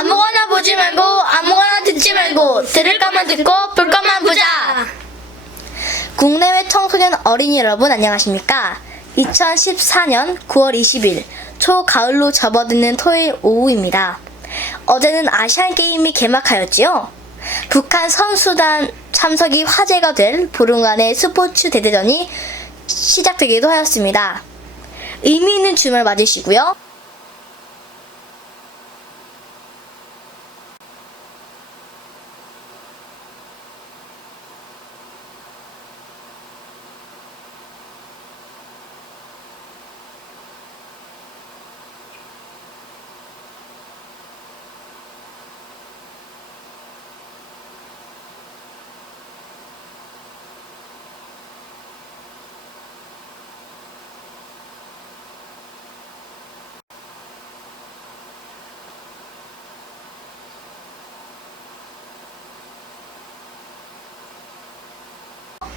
아무거나 보지 말고 아무거나 듣지 말고 들을 것만 듣고 볼 것만 보자. 국내외 청소년 어린이 여러분 안녕하십니까? 2014년 9월 20일 초가을로 접어드는 토요일 오후입니다. 어제는 아시안게임이 개막하였지요. 북한 선수단 참석이 화제가 될 보름간의 스포츠 대대전이 시작되기도 하였습니다. 의미 있는 주말 맞으시고요.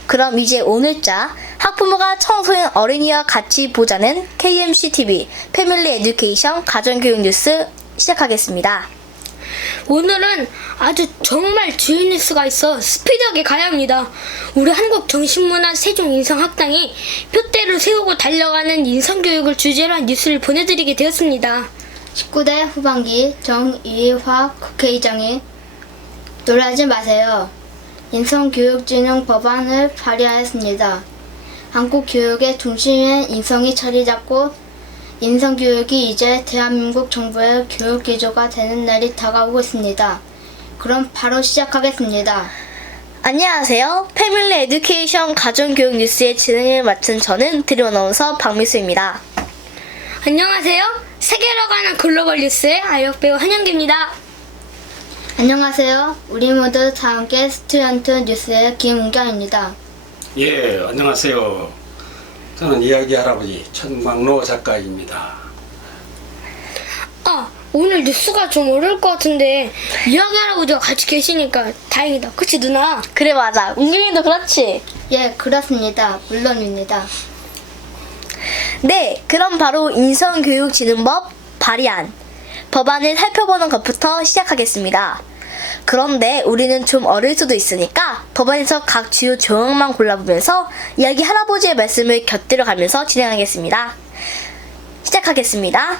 그럼 이제 오늘자 학부모가 청소년 어린이와 같이 보자는 KMCTV 패밀리 에듀케이션 가정교육 뉴스 시작하겠습니다. 오늘은 아주 정말 주요 뉴스가 있어 스피드하게 가야 합니다. 우리 한국정신문화 세종인성학당이 표대를 세우고 달려가는 인성교육을 주제로 한 뉴스를 보내드리게 되었습니다. 19대 후반기 정의화 국회의장이 놀라지 마세요. 인성교육진흥 법안을 발의하였습니다. 한국 교육의 중심에 인성이 자리 잡고 인성교육이 이제 대한민국 정부의 교육기조가 되는 날이 다가오고 있습니다. 그럼 바로 시작하겠습니다. 안녕하세요. 패밀리 에듀케이션 가정교육 뉴스의 진행을 맡은 저는 드림 아나운서 박미수입니다. 안녕하세요. 세계로 가는 글로벌 뉴스의 아역배우 한영기입니다. 안녕하세요. 우리 모두 다 함께 스튜던트 뉴스의 김은경입니다. 예, 안녕하세요. 저는 이야기 할아버지 천막로 작가입니다. 오늘 뉴스가 좀 어려울 것 같은데 이야기 할아버지가 같이 계시니까 다행이다. 그치 누나? 그래 맞아. 은경이도 그렇지? 예, 그렇습니다. 물론입니다. 네, 그럼 바로 인성교육진흥법 발의안 법안을 살펴보는 것부터 시작하겠습니다. 그런데 우리는 좀 어릴 수도 있으니까 법안에서 각 주요 조항만 골라보면서 이야기 할아버지의 말씀을 곁들여 가면서 진행하겠습니다. 시작하겠습니다.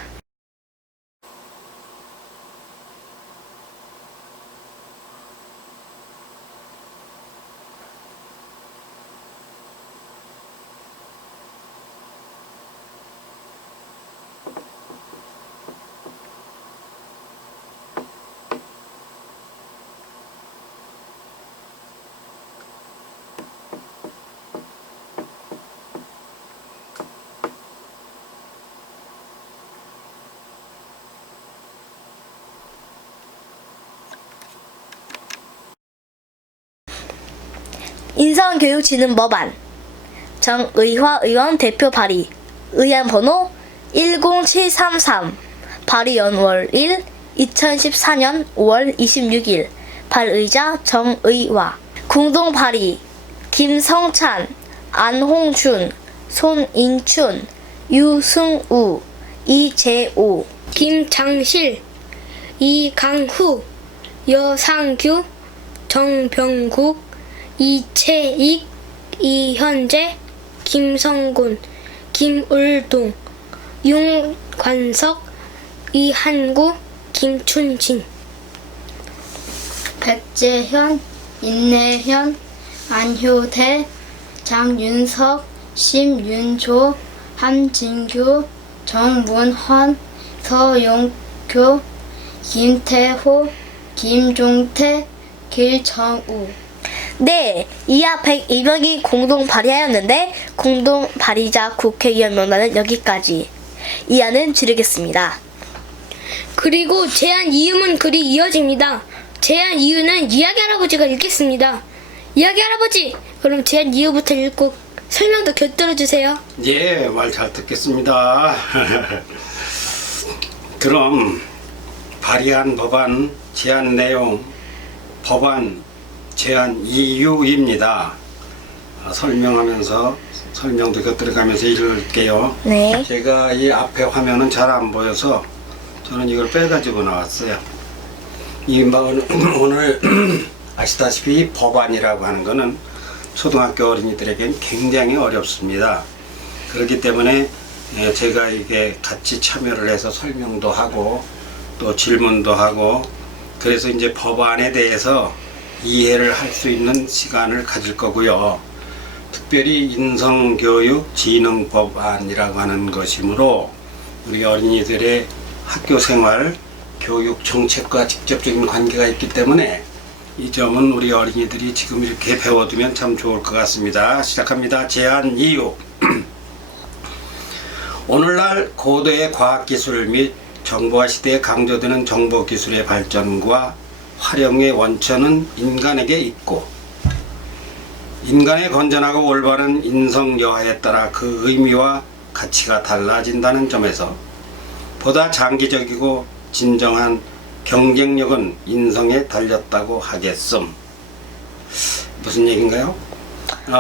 인성교육진흥법안 정의화 의원 대표 발의 의안 번호 10733 발의 연월 1 2014년 5월 26일 발의자 정의화 공동 발의 김성찬, 안홍준, 손인춘, 유승우, 이재오, 김장실, 이강후, 여상규, 정병국, 이채익, 이현재, 김성곤, 김울동, 윤관석, 이한구, 김춘진. 백재현, 인내현, 안효대, 장윤석, 심윤조, 함진규, 정문헌, 서용교, 김태호, 김종태, 길정우. 네, 이하 102명이 공동 발의하였는데 공동 발의자 국회의원 명단은 여기까지. 이하는 줄이겠습니다. 그리고 제안 이유문 글이 이어집니다. 제안 이유는 이야기 할아버지가 읽겠습니다. 이야기 할아버지, 그럼 제안 이유부터 읽고 설명도 곁들여 주세요. 예, 말 잘 듣겠습니다. 그럼 발의한 법안 제안 내용, 법안 제안 이유입니다. 설명하면서 설명도 곁들여가면서 읽을게요. 네. 제가 이 앞에 화면은 잘 안 보여서 저는 이걸 빼가지고 나왔어요. 오늘 아시다시피 법안이라고 하는 것은 초등학교 어린이들에겐 굉장히 어렵습니다. 그렇기 때문에 제가 이게 같이 참여를 해서 설명도 하고 또 질문도 하고 그래서 이제 법안에 대해서 이해를 할 수 있는 시간을 가질 거고요. 특별히 인성교육진흥법안이라고 하는 것이므로 우리 어린이들의 학교 생활, 교육 정책과 직접적인 관계가 있기 때문에 이 점은 우리 어린이들이 지금 이렇게 배워두면 참 좋을 것 같습니다. 시작합니다. 제안 이유. 오늘날 고도의 과학기술 및 정보화 시대에 강조되는 정보기술의 발전과 활용의 원천은 인간에게 있고 인간의 건전하고 올바른 인성 여하에 따라 그 의미와 가치가 달라진다는 점에서 보다 장기적이고 진정한 경쟁력은 인성에 달렸다고 하겠음. 무슨 얘기인가요?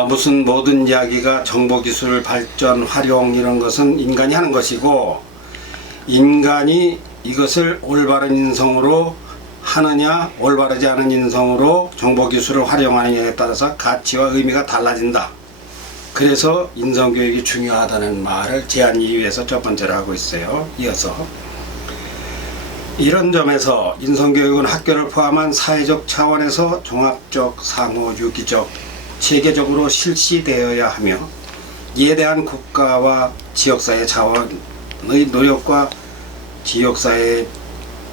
무슨 모든 이야기가 정보기술 발전, 활용 이런 것은 인간이 하는 것이고 인간이 이것을 올바른 인성으로 하느냐 올바르지 않은 인성으로 정보기술을 활용하느냐에 따라서 가치와 의미가 달라진다. 그래서 인성교육이 중요하다는 말을 제안 이유에서 첫 번째로 하고 있어요. 이어서 이런 점에서 인성교육은 학교를 포함한 사회적 차원에서 종합적, 상호, 유기적, 체계적으로 실시되어야 하며 이에 대한 국가와 지역사회 차원의 노력과 지역사회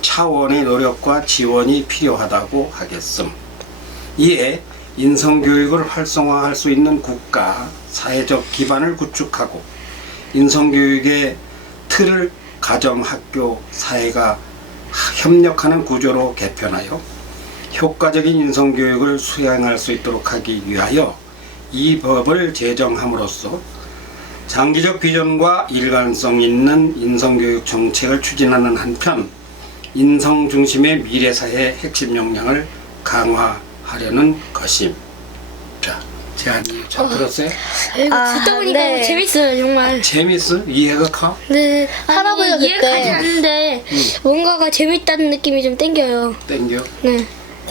차원의 노력과 지원이 필요하다고 하겠음. 이에 인성교육을 활성화할 수 있는 국가, 사회적 기반을 구축하고 인성교육의 틀을 가정, 학교, 사회가 협력하는 구조로 개편하여 효과적인 인성교육을 수행할 수 있도록 하기 위하여 이 법을 제정함으로써 장기적 비전과 일관성 있는 인성교육 정책을 추진하는 한편 인성 중심의 미래사회의 핵심 역량을 강화하려는 것임. 자, 제안이 잘 들었어요? 듣다 보니까 네. 재밌어요 정말. 재밌어? 이해가 가? 네, 할아버지가 아니, 이해가 그때- 가지 않는데 뭔가가 재밌다는 느낌이 좀 땡겨요. 땡겨? 네.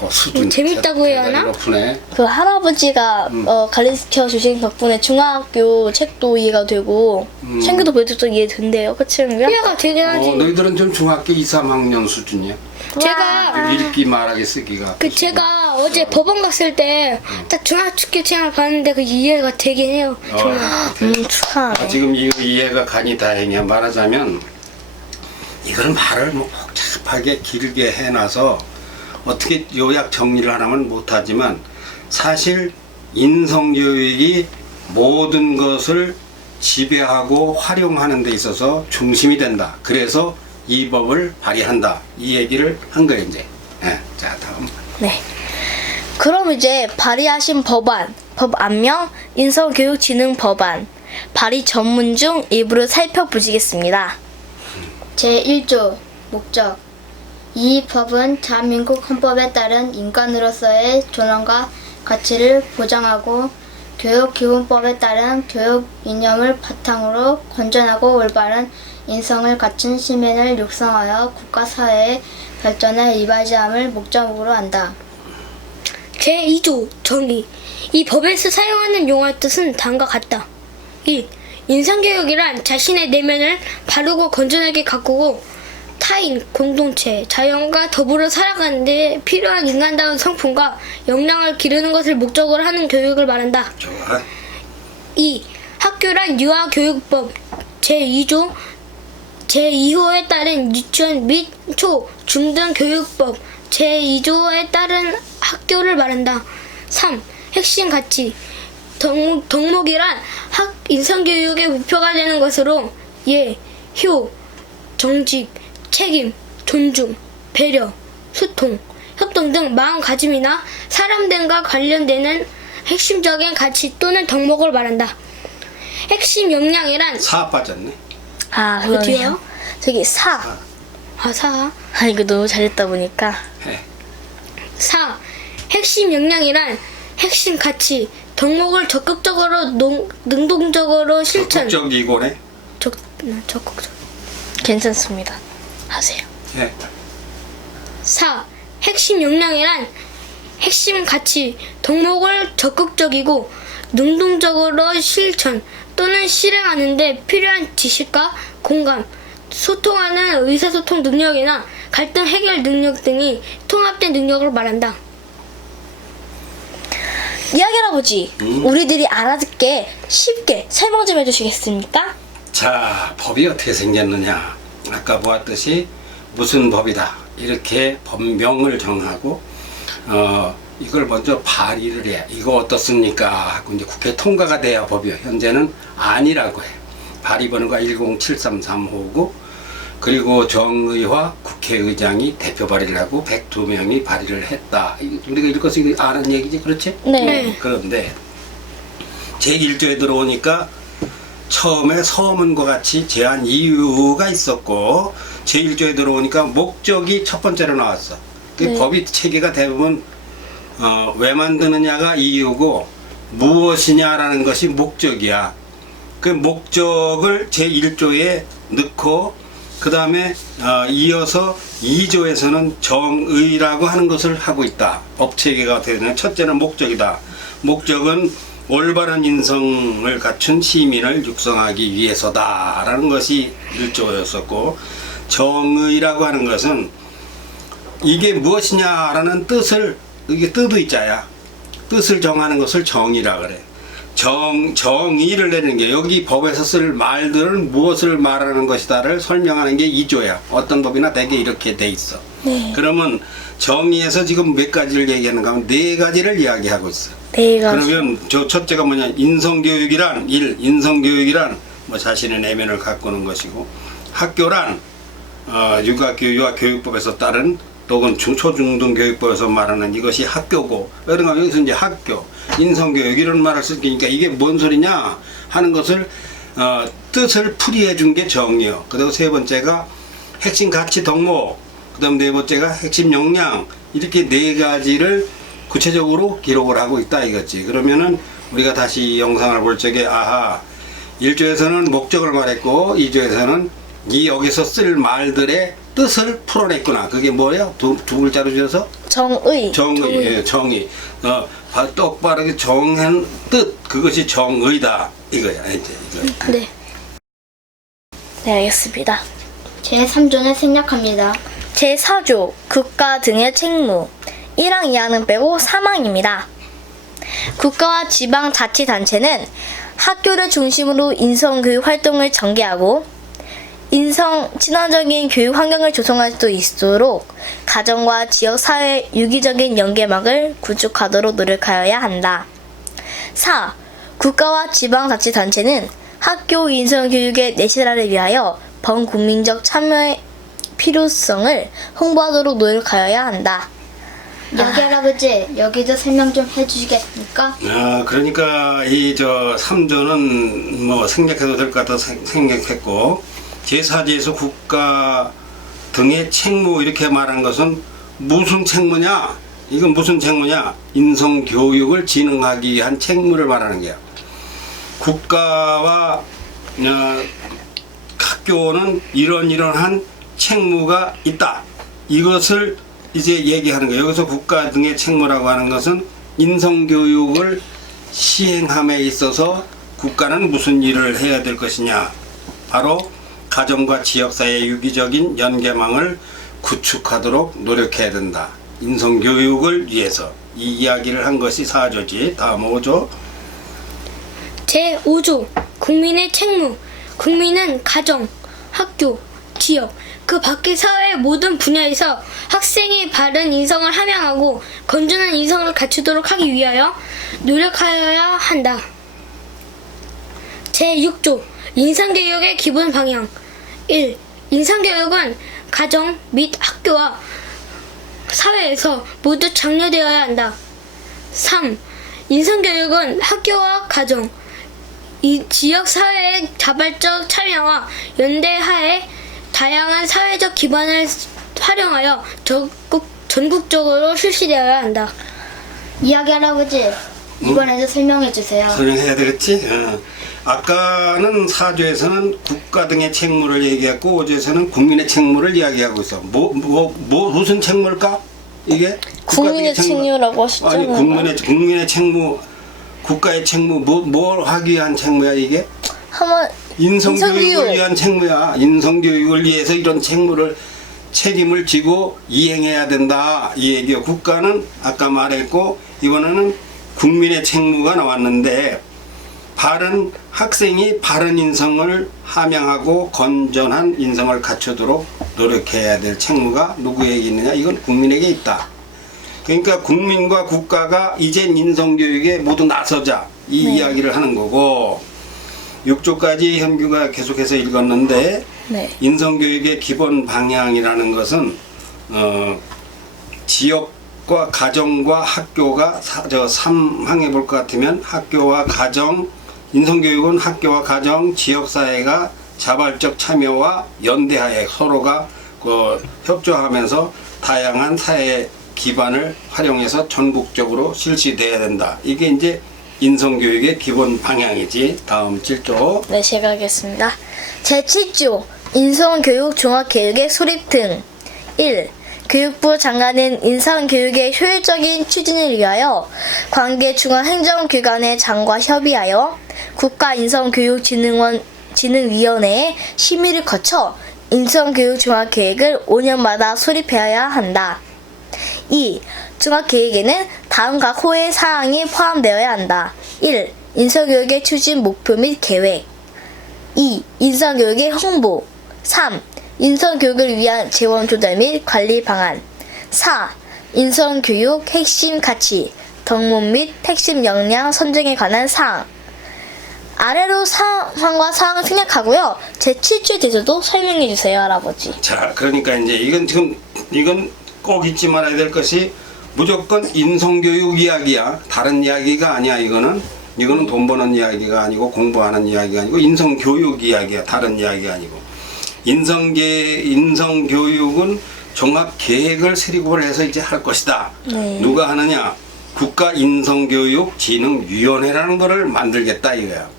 수준 재밌다고 해야 하나? 높으네. 그 할아버지가 가르쳐 주신 덕분에 중학교 책도 이해가 되고 챙겨도 보여줘도 이해된대요. 그치? 이해가 되긴 하지. 너희들은 좀 중학교 2, 3학년 수준이야. 제가 읽기, 말하기, 쓰기가. 제가 어제 법원 갔을 때 딱 중학교 생활 봤는데 그 이해가 되긴 해요. 정말. 축하하네. 지금 이해가 가니 다행이야. 말하자면 이걸 말을 뭐 복잡하게 길게 해놔서 어떻게 요약 정리를 하라면 못하지만 사실 인성교육이 모든 것을 지배하고 활용하는 데 있어서 중심이 된다. 그래서 이 법을 발의한다. 이 얘기를 한 거예요 이제. 자 다음. 네. 그럼 이제 발의하신 법안명 인성교육진흥법안 발의 전문 중 일부를 살펴보시겠습니다. 제1조 목적 이 법은 대한민국 헌법에 따른 인간으로서의 존엄과 가치를 보장하고 교육기본법에 따른 교육 이념을 바탕으로 건전하고 올바른 인성을 갖춘 시민을 육성하여 국가 사회의 발전에 이바지함을 목적으로 한다. 제2조 정의. 이 법에서 사용하는 용어의 뜻은 다음과 같다. 1. 인성교육이란 자신의 내면을 바르고 건전하게 가꾸고 타인, 공동체, 자연과 더불어 살아가는 데 필요한 인간다운 성품과 역량을 기르는 것을 목적으로 하는 교육을 말한다. 좋아. 2. 학교란 유아교육법 제2조 제2호에 따른 유치원 및 초, 중등 교육법 제2조에 따른 학교를 말한다. 3. 핵심 가치 덕목이란 인성교육의 목표가 되는 것으로 예, 효, 정직, 책임, 존중, 배려, 소통, 협동 등 마음가짐이나 사람 등과 관련되는 핵심적인 가치 또는 덕목을 말한다. 핵심 역량이란 사 빠졌네. 아, 어디요? 그러네요. 저기 사. 사. 아, 이거 너무 잘했다 보니까. 해. 4. 핵심 역량이란 핵심 가치, 덕목을 적극적으로 능동적으로 실천. 적극적이고네. 적극적. 괜찮습니다. 하세요. 해. 4. 핵심 역량이란 핵심 가치, 덕목을 적극적이고 능동적으로 실천 또는 실행하는 데 필요한 지식과 공감, 소통하는 의사소통 능력이나 갈등 해결 능력 등이 통합된 능력을 말한다. 이야기 할아버지, 우리들이 알아듣게 쉽게 설명 좀 해주시겠습니까? 자, 법이 어떻게 생겼느냐. 아까 보았듯이 무슨 법이다. 이렇게 법명을 정하고 이걸 먼저 발의를 해. 이거 어떻습니까? 하고 이제 국회 통과가 돼야 법이요. 현재는 아니라고 해요. 발의번호가 10733호고 그리고 정의화 국회의장이 대표 발의를 하고 102명이 발의를 했다. 우리가 읽어서 아는 얘기지, 그렇지? 네. 그런데 제1조에 들어오니까 처음에 서문과 같이 제한 이유가 있었고 제1조에 들어오니까 목적이 첫 번째로 나왔어. 그 네. 법이 체계가 대부분 왜 만드느냐가 이유고 무엇이냐라는 것이 목적이야. 그 목적을 제1조에 넣고 그 다음에 이어서 2조에서는 정의라고 하는 것을 하고 있다. 법체계가 어떻게 되냐. 첫째는 목적이다. 목적은 올바른 인성을 갖춘 시민을 육성하기 위해서다라는 것이 1조였었고 정의라고 하는 것은 이게 무엇이냐라는 뜻을 이게 뜻의자야. 뜻을 정하는 것을 정의라 그래. 정의를 내는 게 여기 법에서 쓸 말들은 무엇을 말하는 것이다를 설명하는 게 2조야. 어떤 법이나 대개 이렇게 돼 있어. 네. 그러면 정의에서 지금 몇 가지를 얘기하는가 하면 4가지를 이야기하고 있어. 네 가지. 그러면 저 첫째가 뭐냐. 인성교육이란 인성교육이란 뭐 자신의 내면을 가꾸는 것이고 학교란 육아교육과 교육법에서 따른 또는 초중등교육법에서 말하는 이것이 학교고 그러니까 여기서 이제 학교 인성교육 이런 말을 쓰니까 이게 뭔 소리냐 하는 것을 뜻을 풀이해 준 게 정의요. 그리고 세 번째가 핵심 가치 덕목, 그 다음 네 번째가 핵심 역량 이렇게 4가지를 구체적으로 기록을 하고 있다 이거지. 그러면은 우리가 다시 이 영상을 볼 적에 아하 1조에서는 목적을 말했고 2조에서는 이 여기서 쓸 말들의 뜻을 풀어냈구나. 그게 뭐예요? 두 글자로 지어서 정의. 정의. 정의. 똑바르게 정한 뜻 그것이 정의다 이거야. 이제 이거. 네. 네, 알겠습니다. 제3조는 생략합니다. 제4조 국가 등의 책무 1항 2항은 빼고 3항입니다. 국가와 지방자치단체는 학교를 중심으로 인성교육 활동을 전개하고 인성 친화적인 교육 환경을 조성할 수 있도록 가정과 지역사회의 유기적인 연계막을 구축하도록 노력하여야 한다. 4. 국가와 지방자치단체는 학교 인성교육의 내실화를 위하여 범국민적 참여의 필요성을 홍보하도록 노력하여야 한다. 이야기 할아버지, 여기도 설명 좀 해주시겠습니까? 그러니까 이 3조는 뭐 생략해도 될 것 같아서 생략했고 제4조에서 국가 등의 책무 이렇게 말한 것은 무슨 책무냐? 이건 무슨 책무냐? 인성교육을 진흥하기 위한 책무를 말하는 거야. 국가와 학교는 이러한 책무가 있다. 이것을 이제 얘기하는 거예요. 여기서 국가 등의 책무라고 하는 것은 인성교육을 시행함에 있어서 국가는 무슨 일을 해야 될 것이냐. 바로 가정과 지역사회의 유기적인 연계망을 구축하도록 노력해야 된다. 인성교육을 위해서 이 이야기를 한 것이 4조지. 다음 5조. 제5조 국민의 책무. 국민은 가정, 학교, 지역, 그 밖의 사회의 모든 분야에서 학생의 바른 인성을 함양하고 건전한 인성을 갖추도록 하기 위하여 노력하여야 한다. 제6조 인성교육의 기본 방향 1. 인성교육은 가정 및 학교와 사회에서 모두 장려되어야 한다. 3. 인성교육은 학교와 가정, 이 지역 사회의 자발적 참여와 연대하에 다양한 사회적 기반을 활용하여 전국적으로 실시되어야 한다. 이야기 할아버지, 이번에도 설명해 주세요. 설명해야 되겠지? 아까는 4조에서는 국가 등의 책무를 얘기했고 5조에서는 국민의 책무를 이야기하고 있어. 무슨 책무일까? 이게? 국민의 국가적인 책무라고 아니 하시잖아요. 국민의 책무, 국가의 책무 뭘 하기 위한 책무야 이게? 한번 인성교육을 인성교육. 위한 책무야. 인성교육을 위해서 이런 책임을 지고 이행해야 된다 이 얘기요. 국가는 아까 말했고 이번에는 국민의 책무가 나왔는데 바른 학생이 바른 인성을 함양하고 건전한 인성을 갖추도록 노력해야 될 책무가 누구에게 있느냐? 이건 국민에게 있다. 그러니까 국민과 국가가 이젠 인성교육에 모두 나서자 이 이야기를 하는 거고 6조까지 현규가 계속해서 읽었는데 네. 인성교육의 기본 방향이라는 것은 지역과 가정과 학교가 3항해 볼 것 같으면 학교와 가정, 인성교육은 학교와 가정, 지역사회가 자발적 참여와 연대하에 서로가 협조하면서 다양한 사회 기반을 활용해서 전국적으로 실시돼야 된다. 이게 이제 인성교육의 기본 방향이지. 다음 7조. 네, 제가 하겠습니다. 제7조 인성교육 종합계획의 수립 등 1. 교육부 장관은 인성교육의 효율적인 추진을 위하여 관계 중앙행정기관의 장과 협의하여 국가인성교육진흥위원회의 심의를 거쳐 인성교육 종합계획을 5년마다 수립해야 한다. 2. 종합계획에는 다음 각 호의 사항이 포함되어야 한다. 1. 인성교육의 추진 목표 및 계획. 2. 인성교육의 홍보. 3. 인성교육을 위한 재원 조달 및 관리 방안. 4. 인성교육 핵심 가치, 덕목 및 핵심 역량 선정에 관한 사항. 아래로 상황과 사항을 생략하고요. 제7조에 대해서도 설명해 주세요, 할아버지. 자, 그러니까 이제 이건 꼭 잊지 말아야 될 것이 무조건 인성교육 이야기야. 다른 이야기가 아니야. 이거는 돈 버는 이야기가 아니고 공부하는 이야기가 아니고 인성교육 이야기야. 다른 이야기 아니고. 인성교육은 종합계획을 세립을 해서 이제 할 것이다. 누가 하느냐? 국가인성교육진흥위원회라는 거를 만들겠다 이거야.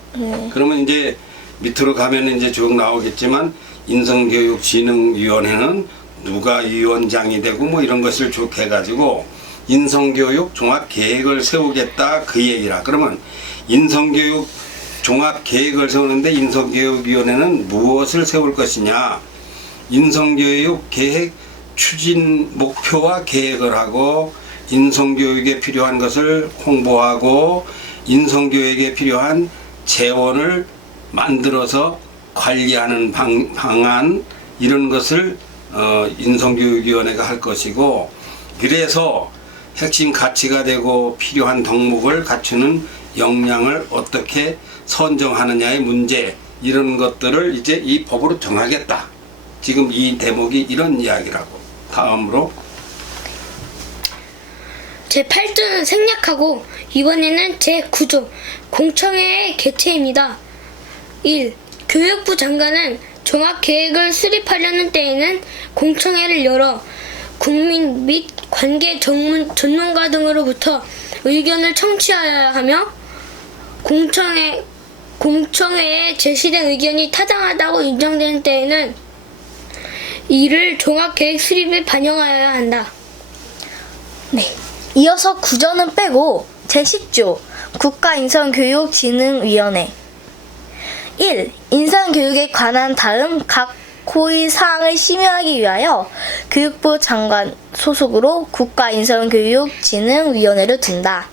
그러면 이제 밑으로 가면 이제 쭉 나오겠지만 인성교육진흥위원회는 누가 위원장이 되고 뭐 이런 것을 쭉 해가지고 인성교육 종합계획을 세우겠다 그 얘기라. 그러면 인성교육 종합계획을 세우는데 인성교육위원회는 무엇을 세울 것이냐? 인성교육 계획 추진 목표와 계획을 하고 인성교육에 필요한 것을 홍보하고 인성교육에 필요한 재원을 만들어서 관리하는 방안 이런 것을 인성교육위원회가 할 것이고 그래서 핵심 가치가 되고 필요한 덕목을 갖추는 역량을 어떻게 선정하느냐의 문제 이런 것들을 이제 이 법으로 정하겠다. 지금 이 대목이 이런 이야기라고. 다음으로 제8조는 생략하고 이번에는 제9조 공청회의 개최입니다. 1. 교육부 장관은 종합계획을 수립하려는 때에는 공청회를 열어 국민 및 관계 전문가 등으로부터 의견을 청취하여야 하며 공청회에 제시된 의견이 타당하다고 인정되는 때에는 이를 종합계획 수립에 반영하여야 한다. 네. 이어서 9조는 빼고 제10조 국가인성교육진흥위원회. 1. 인성교육에 관한 다음 각 호의 사항을 심의하기 위하여 교육부 장관 소속으로 국가인성교육진흥위원회를 둔다.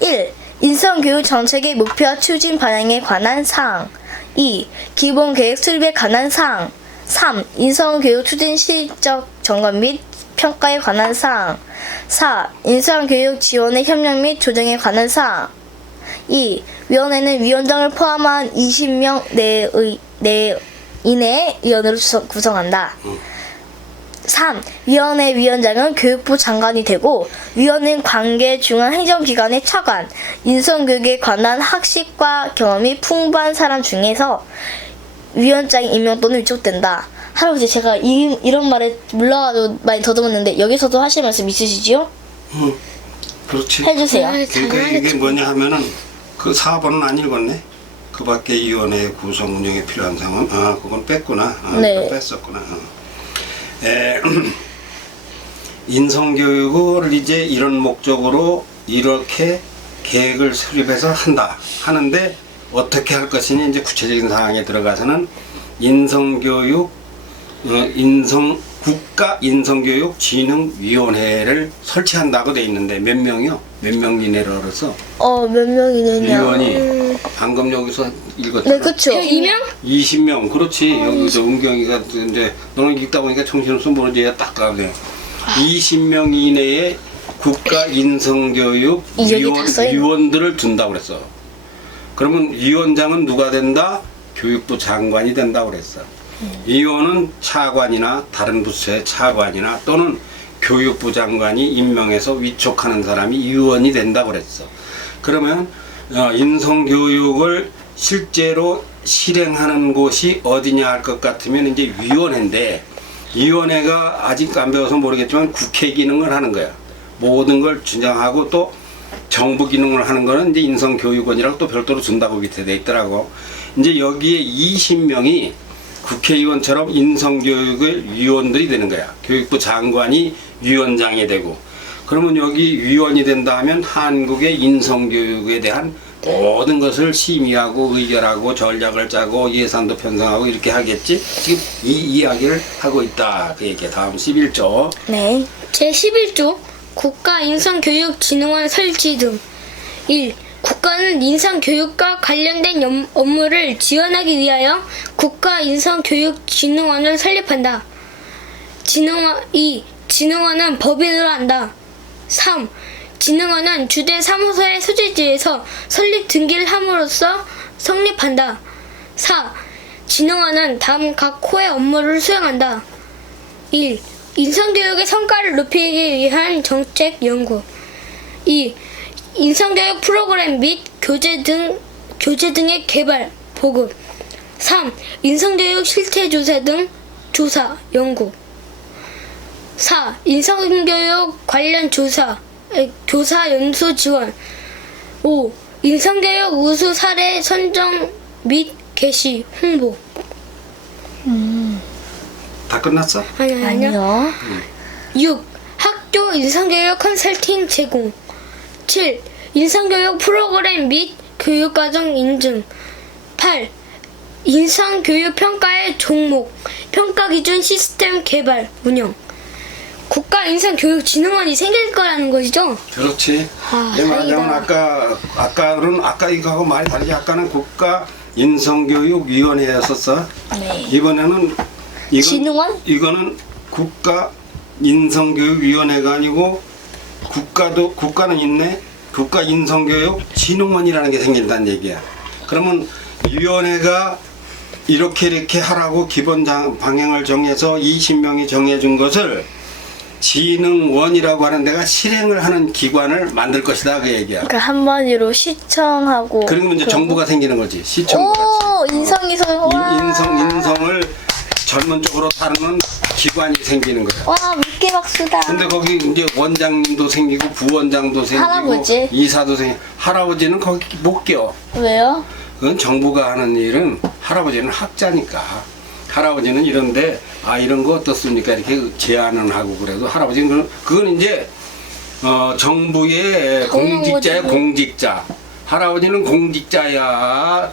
1. 인성교육 정책의 목표와 추진 방향에 관한 사항. 2. 기본계획 수립에 관한 사항. 3. 인성교육 추진 실적 점검 및 평가에 관한 사항. 4. 인성교육 지원의 협력 및 조정에 관한 사항. 2. 위원회는 위원장을 포함한 20명 이내의 위원회로 구성한다. 3. 위원회 위원장은 교육부 장관이 되고 위원은 관계 중앙 행정기관의 차관, 인성교육에 관한 학식과 경험이 풍부한 사람 중에서 위원장이 임명 또는 위촉된다. 할아버지 제가 이런 말에 몰라가지고 많이 더듬었는데 여기서도 하실 말씀 있으시지요? 그렇지. 해주세요. 그러니까 이게 뭐냐 하면은 그 4번은 안 읽었네. 그 밖에 위원회 구성 운영에 필요한 상황. 그건 뺐구나. 네. 뺐었구나. 인성교육을 이제 이런 목적으로 이렇게 계획을 수립해서 한다 하는데 어떻게 할 것이니 이제 구체적인 사항에 들어가서는 인성교육 국가 인성교육진흥위원회를 설치한다고 돼 있는데 몇 명이요? 몇 명 이내로 알아서 몇 명이느냐? 위원이 방금 여기서 읽었죠? 네, 그쵸. 2명? 20명 그렇지 여기서 은경이가 이제 너는 읽다 보니까 정신없어 모르지 딱 가네 20명 이내에 국가 인성교육 여기 다 써있네. 위원들을 둔다고 그랬어. 그러면 위원장은 누가 된다? 교육부 장관이 된다고 그랬어. 위원은 차관이나 다른 부처의 차관이나 또는 교육부 장관이 임명해서 위촉하는 사람이 위원이 된다고 그랬어. 그러면 인성교육을 실제로 실행하는 곳이 어디냐 할 것 같으면 이제 위원회인데 위원회가 아직 안 배워서 모르겠지만 국회 기능을 하는 거야. 모든 걸 주장하고 또 정부 기능을 하는 거는 이제 인성교육원이라고 또 별도로 준다고 밑에 돼 있더라고. 이제 여기에 20명이 국회의원처럼 인성교육의 위원들이 되는 거야. 교육부 장관이 위원장이 되고. 그러면 여기 위원이 된다 하면 한국의 인성교육에 대한 모든 것을 심의하고 의결하고 전략을 짜고 예산도 편성하고 이렇게 하겠지. 지금 이 이야기를 하고 있다. 그 얘기야. 다음 11조. 네. 제11조 국가인성교육진흥원 설치 등 1. 국가는 인성교육과 관련된 업무를 지원하기 위하여 국가인성교육진흥원을 설립한다. 2. 진흥원은 법인으로 한다. 3. 진흥원은 주된 사무소의 소재지에서 설립 등기를 함으로써 성립한다. 4. 진흥원은 다음 각 호의 업무를 수행한다. 1. 인성교육의 성과를 높이기 위한 정책 연구. 2. 인성교육 프로그램 및 교재 등의 개발, 보급. 3. 인성교육 실태조사 등 조사, 연구. 4. 인성교육 관련 교사 연수 지원. 5. 인성교육 우수 사례 선정 및 게시, 홍보. 다 끝났어? 아니요. 6. 학교 인성교육 컨설팅 제공. 7. 인성교육 프로그램 및 교육과정 인증. 8. 인성교육 평가의 종목, 평가기준 시스템 개발, 운영. 국가인성교육진흥원이 생길 거라는 것이죠? 그렇지. 말하자면 아까 이거하고 말이 다르지. 아까는 국가인성교육위원회였었어. 네. 이번에는 진흥원? 이거는 국가인성교육위원회가 아니고 국가는 있네. 국가인성교육진흥원이라는 게 생긴다는 얘기야. 그러면 위원회가 이렇게 하라고 기본 방향을 정해서 20명이 정해준 것을 진흥원이라고 하는 데가 실행을 하는 기관을 만들 것이다 그 얘기야. 그러니까 한마디로 시청하고. 그러면 이제 정부가 생기는 거지. 시청. 오, 인성을 인성을 전문적으로 다루는 기관이 생기는 거야. 와, 물개 박수다. 근데 거기 이제 원장님도 생기고 부원장도 생기고 할아버지? 이사도 생기고 할아버지는 거기 못 껴. 왜요? 그건 정부가 하는 일은 할아버지는 학자니까 할아버지는 이런데 이런 거 어떻습니까 이렇게 제안은 하고 그래도 할아버지는 그건 이제 정부의 공직자야 공직자. 할아버지는 공직자야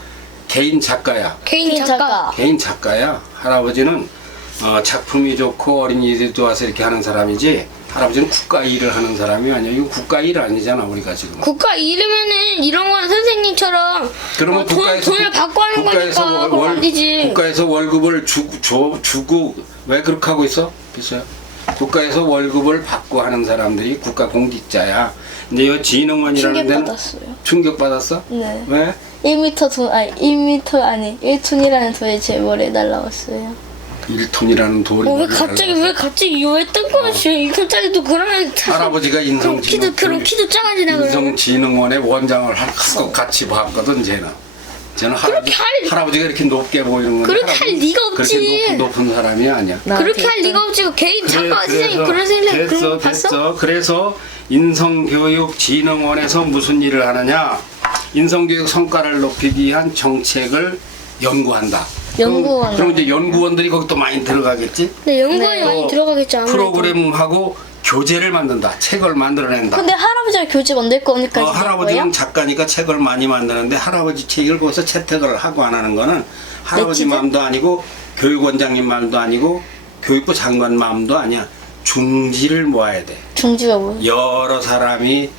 개인 작가야. 개인 작가. 개인 작가야. 할아버지는 작품이 좋고 어린이들도 와서 이렇게 하는 사람이지 할아버지는 국가 일을 하는 사람이 아니야. 이거 국가 일 아니잖아 우리가 지금. 국가 이르면은 이런 건 선생님처럼 그러면 돈을 받고 하는 거니까 그건 아니지. 국가에서 월급을 주고 왜 그렇게 하고 있어? 글쎄요. 국가에서 월급을 받고 하는 사람들이 국가 공직자야. 근데 이 진흥원이라는 데는 충격받았어? 네. 왜? 1톤이라는 돈이 제 머리에 날라왔어요. 1톤이라는 돈이 왜 갑자기 왜 뜬금없이 1톤짜리도 그러면 할아버지가 키도 작아지나 그러면. 인성진흥원의 원장을 할 것 같이 봤거든 쟤는 할아버지가 이렇게 높게 보이는 건데 그렇게 할 리가 없지. 그렇게 높은 사람이 아니야. 그렇게 할 리가 없지. 개인 작가 선생님 그런 생각 그런 거 봤어? 그래서 인성교육진흥원에서 무슨 일을 하느냐? 인성교육 성과를 높이기 위한 정책을 연구한다. 그럼 이제 연구원들이 거기 또 많이 들어가겠지? 네, 연구원이 많이 들어가겠지 아무래도. 프로그램하고 교재를 만든다. 책을 만들어낸다. 근데 할아버지가 교재 만들 거니까 거예요? 할아버지는 작가니까 책을 많이 만드는데 할아버지 책을 거기서 채택을 하고 안 하는 거는 할아버지 내치든? 마음도 아니고 교육원장님 마음도 아니고 교육부 장관 마음도 아니야. 중지를 모아야 돼. 중지가 뭐예요? 여러 사람이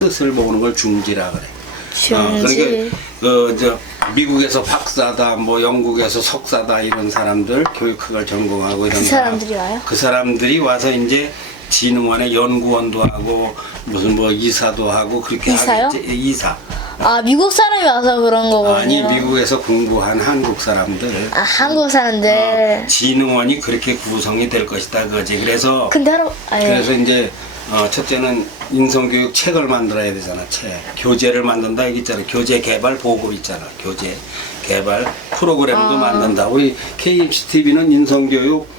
뜻을 모으는 걸 중지라 그래. 중지. 그러니까 미국에서 박사다, 뭐 영국에서 석사다 이런 사람들 교육학을 전공하고 이런 그 사람들이 와요? 그 사람들이 와서 이제 진흥원에 연구원도 하고 무슨 뭐 이사도 하고 그렇게 이사요? 하겠지. 이사. 아, 미국 사람이 와서 그런 거거든요. 아니 미국에서 공부한 한국 사람들. 아, 한국 사람들. 진흥원이 그렇게 구성이 될 것이다 그거지. 그래서 근데 그래서 이제 첫째는 인성교육 책을 만들어야 되잖아. 책. 교재를 만든다 여기 있잖아. 교재 개발 보고 있잖아. 교재 개발 프로그램도 만든다. 우리 KMCTV는 인성교육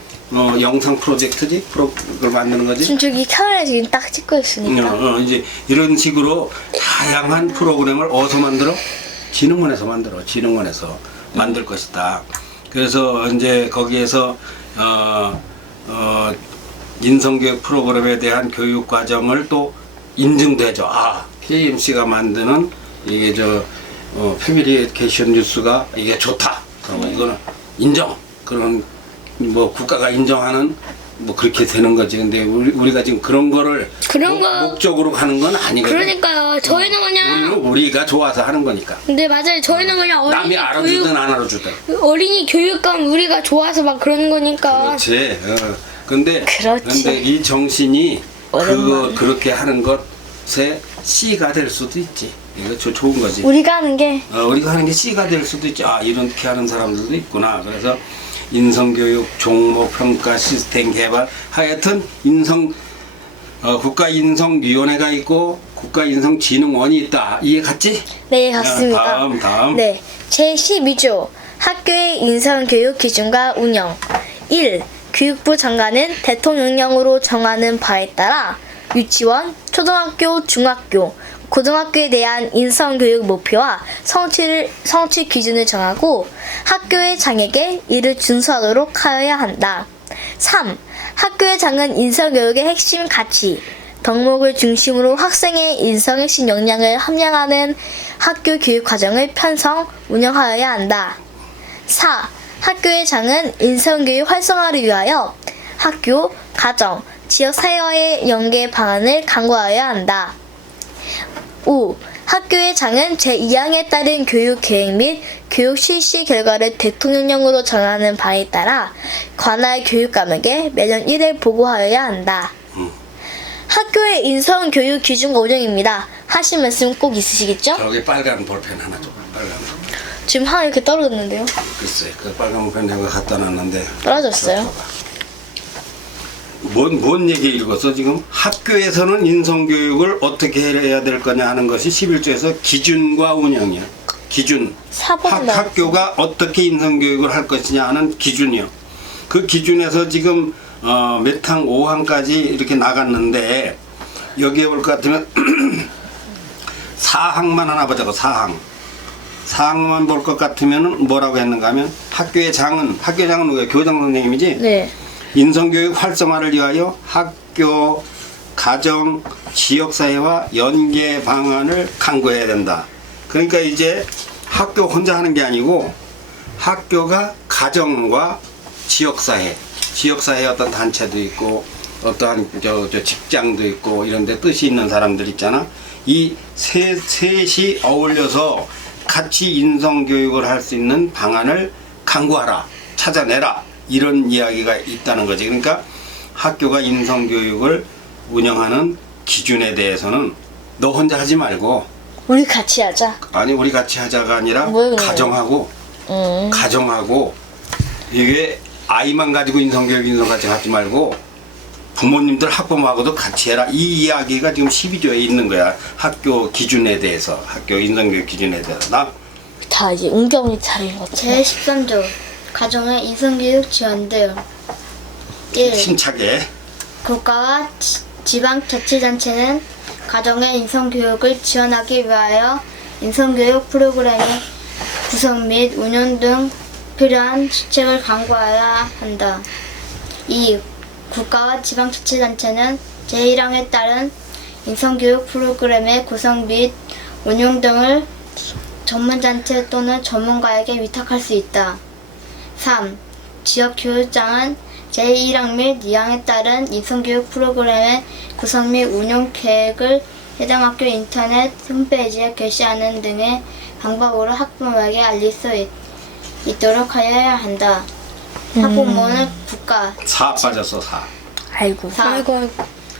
영상 프로젝트지? 그걸 만드는 거지? 지금 저기 카메라 지금 딱 찍고 있으니까. 이제 이런 식으로 다양한 프로그램을 어디서 만들어? 진흥원에서 만들어. 진흥원에서 만들 것이다. 그래서 이제 거기에서 인성교육 프로그램에 대한 교육 과정을 또 인증되죠. 아, KMC가 만드는 이게 패밀리 에듀케이션 뉴스가 이게 좋다. 그러면 이거는 인정. 그런 뭐 국가가 인정하는 뭐 그렇게 되는 거지. 근데 우리가 지금 그런 거를 목적으로 하는 건 아니거든. 그러니까요. 저희는 그냥 우리가 좋아서 하는 거니까. 근데 맞아요. 저희는 그냥 남이 알아주든 안 알아주든. 어린이 교육감 우리가 좋아서 막 그러는 거니까. 그렇지. 근데 그렇지. 이 정신이 오랜만에. 그렇게 하는 것에 C가 될 수도 있지. 이거 좋은 거지. 우리가 하는 게 우리가 하는 게 C가 될 수도 있지. 아, 이렇게 하는 사람들도 있구나. 그래서 인성교육 종목평가 시스템 개발 하여튼 국가인성위원회가 있고 국가인성진흥원이 있다. 이해 갔지? 네, 같습니다. 다음. 네. 제12조 학교의 인성교육 기준과 운영. 1. 교육부 장관은 대통령령으로 정하는 바에 따라 유치원, 초등학교, 중학교, 고등학교에 대한 인성교육 목표와 성취 기준을 정하고 학교의 장에게 이를 준수하도록 하여야 한다. 3. 학교의 장은 인성교육의 핵심 가치, 덕목을 중심으로 학생의 인성 핵심 역량을 함양하는 학교 교육 과정을 편성, 운영하여야 한다. 4. 학교의 장은 인성교육 활성화를 위하여 학교, 가정, 지역사회와의 연계 방안을 강구하여야 한다. 5. 학교의 장은 제2항에 따른 교육 계획 및 교육 실시 결과를 대통령령으로 정하는 바에 따라 관할 교육감에게 매년 1회 보고하여야 한다. 학교의 인성 교육 기준과 운영입니다. 하실 말씀 꼭 있으시겠죠? 저기 빨간 볼펜 하나 줘. 빨간 볼펜. 지금 하나 이렇게 떨어졌는데요. 글쎄, 그 빨간 볼펜 내가 갖다 놨는데. 떨어졌어요. 뭔 얘기 읽었어 지금? 학교에서는 인성교육을 어떻게 해야 될 거냐 하는 것이 11조에서 기준과 운영이야. 기준. 4번에 학교가 어떻게 인성교육을 할 것이냐 하는 기준이요. 그 기준에서 지금 몇 항, 5항까지 이렇게 나갔는데 여기에 볼 것 같으면 4항만 하나 보자고. 4항만 볼 것 같으면 뭐라고 했는가 하면 학교의 장은 누구야? 교장 선생님이지? 네. 인성교육 활성화를 위하여 학교, 가정, 지역사회와 연계 방안을 강구해야 된다. 그러니까 이제 학교 혼자 하는 게 아니고 학교가 가정과 지역사회 어떤 단체도 있고 어떠한 직장도 있고 이런 데 뜻이 있는 사람들 있잖아. 이 셋이 어울려서 같이 인성교육을 할 수 있는 방안을 강구하라, 찾아내라. 이런 이야기가 있다는 거지. 그러니까 학교가 인성교육을 운영하는 기준에 대해서는 너 혼자 하지 말고 우리 같이 하자. 아니 우리 같이 하자가 아니라 뭐예요? 가정하고 이게 아이만 가지고 인성교육 하지 말고 부모님들 학부모하고도 같이 해라. 이 이야기가 지금 12조에 있는 거야. 학교 기준에 대해서, 학교 인성교육 기준에 대해서. 다 이제 은경이 잘 읽었죠. 제13조 가정의 인성교육 지원등. 1. 힘차게. 국가와 지방자치단체는 가정의 인성교육을 지원하기 위하여 인성교육 프로그램의 구성 및 운영 등 필요한 시책을 강구해야 한다. 2. 국가와 지방자치단체는 제1항에 따른 인성교육 프로그램의 구성 및 운용 등을 전문단체 또는 전문가에게 위탁할 수 있다. 3. 지역교육장은 제1항 및 2항에 따른 인성교육 프로그램의 구성 및 운용 계획을 해당 학교 인터넷 홈페이지에 게시하는 등의 방법으로 학부모에게 알릴 수 있도록 하여야 한다. 학부모는 국가, 4 빠졌어 4. 아이고. 4. 아이고,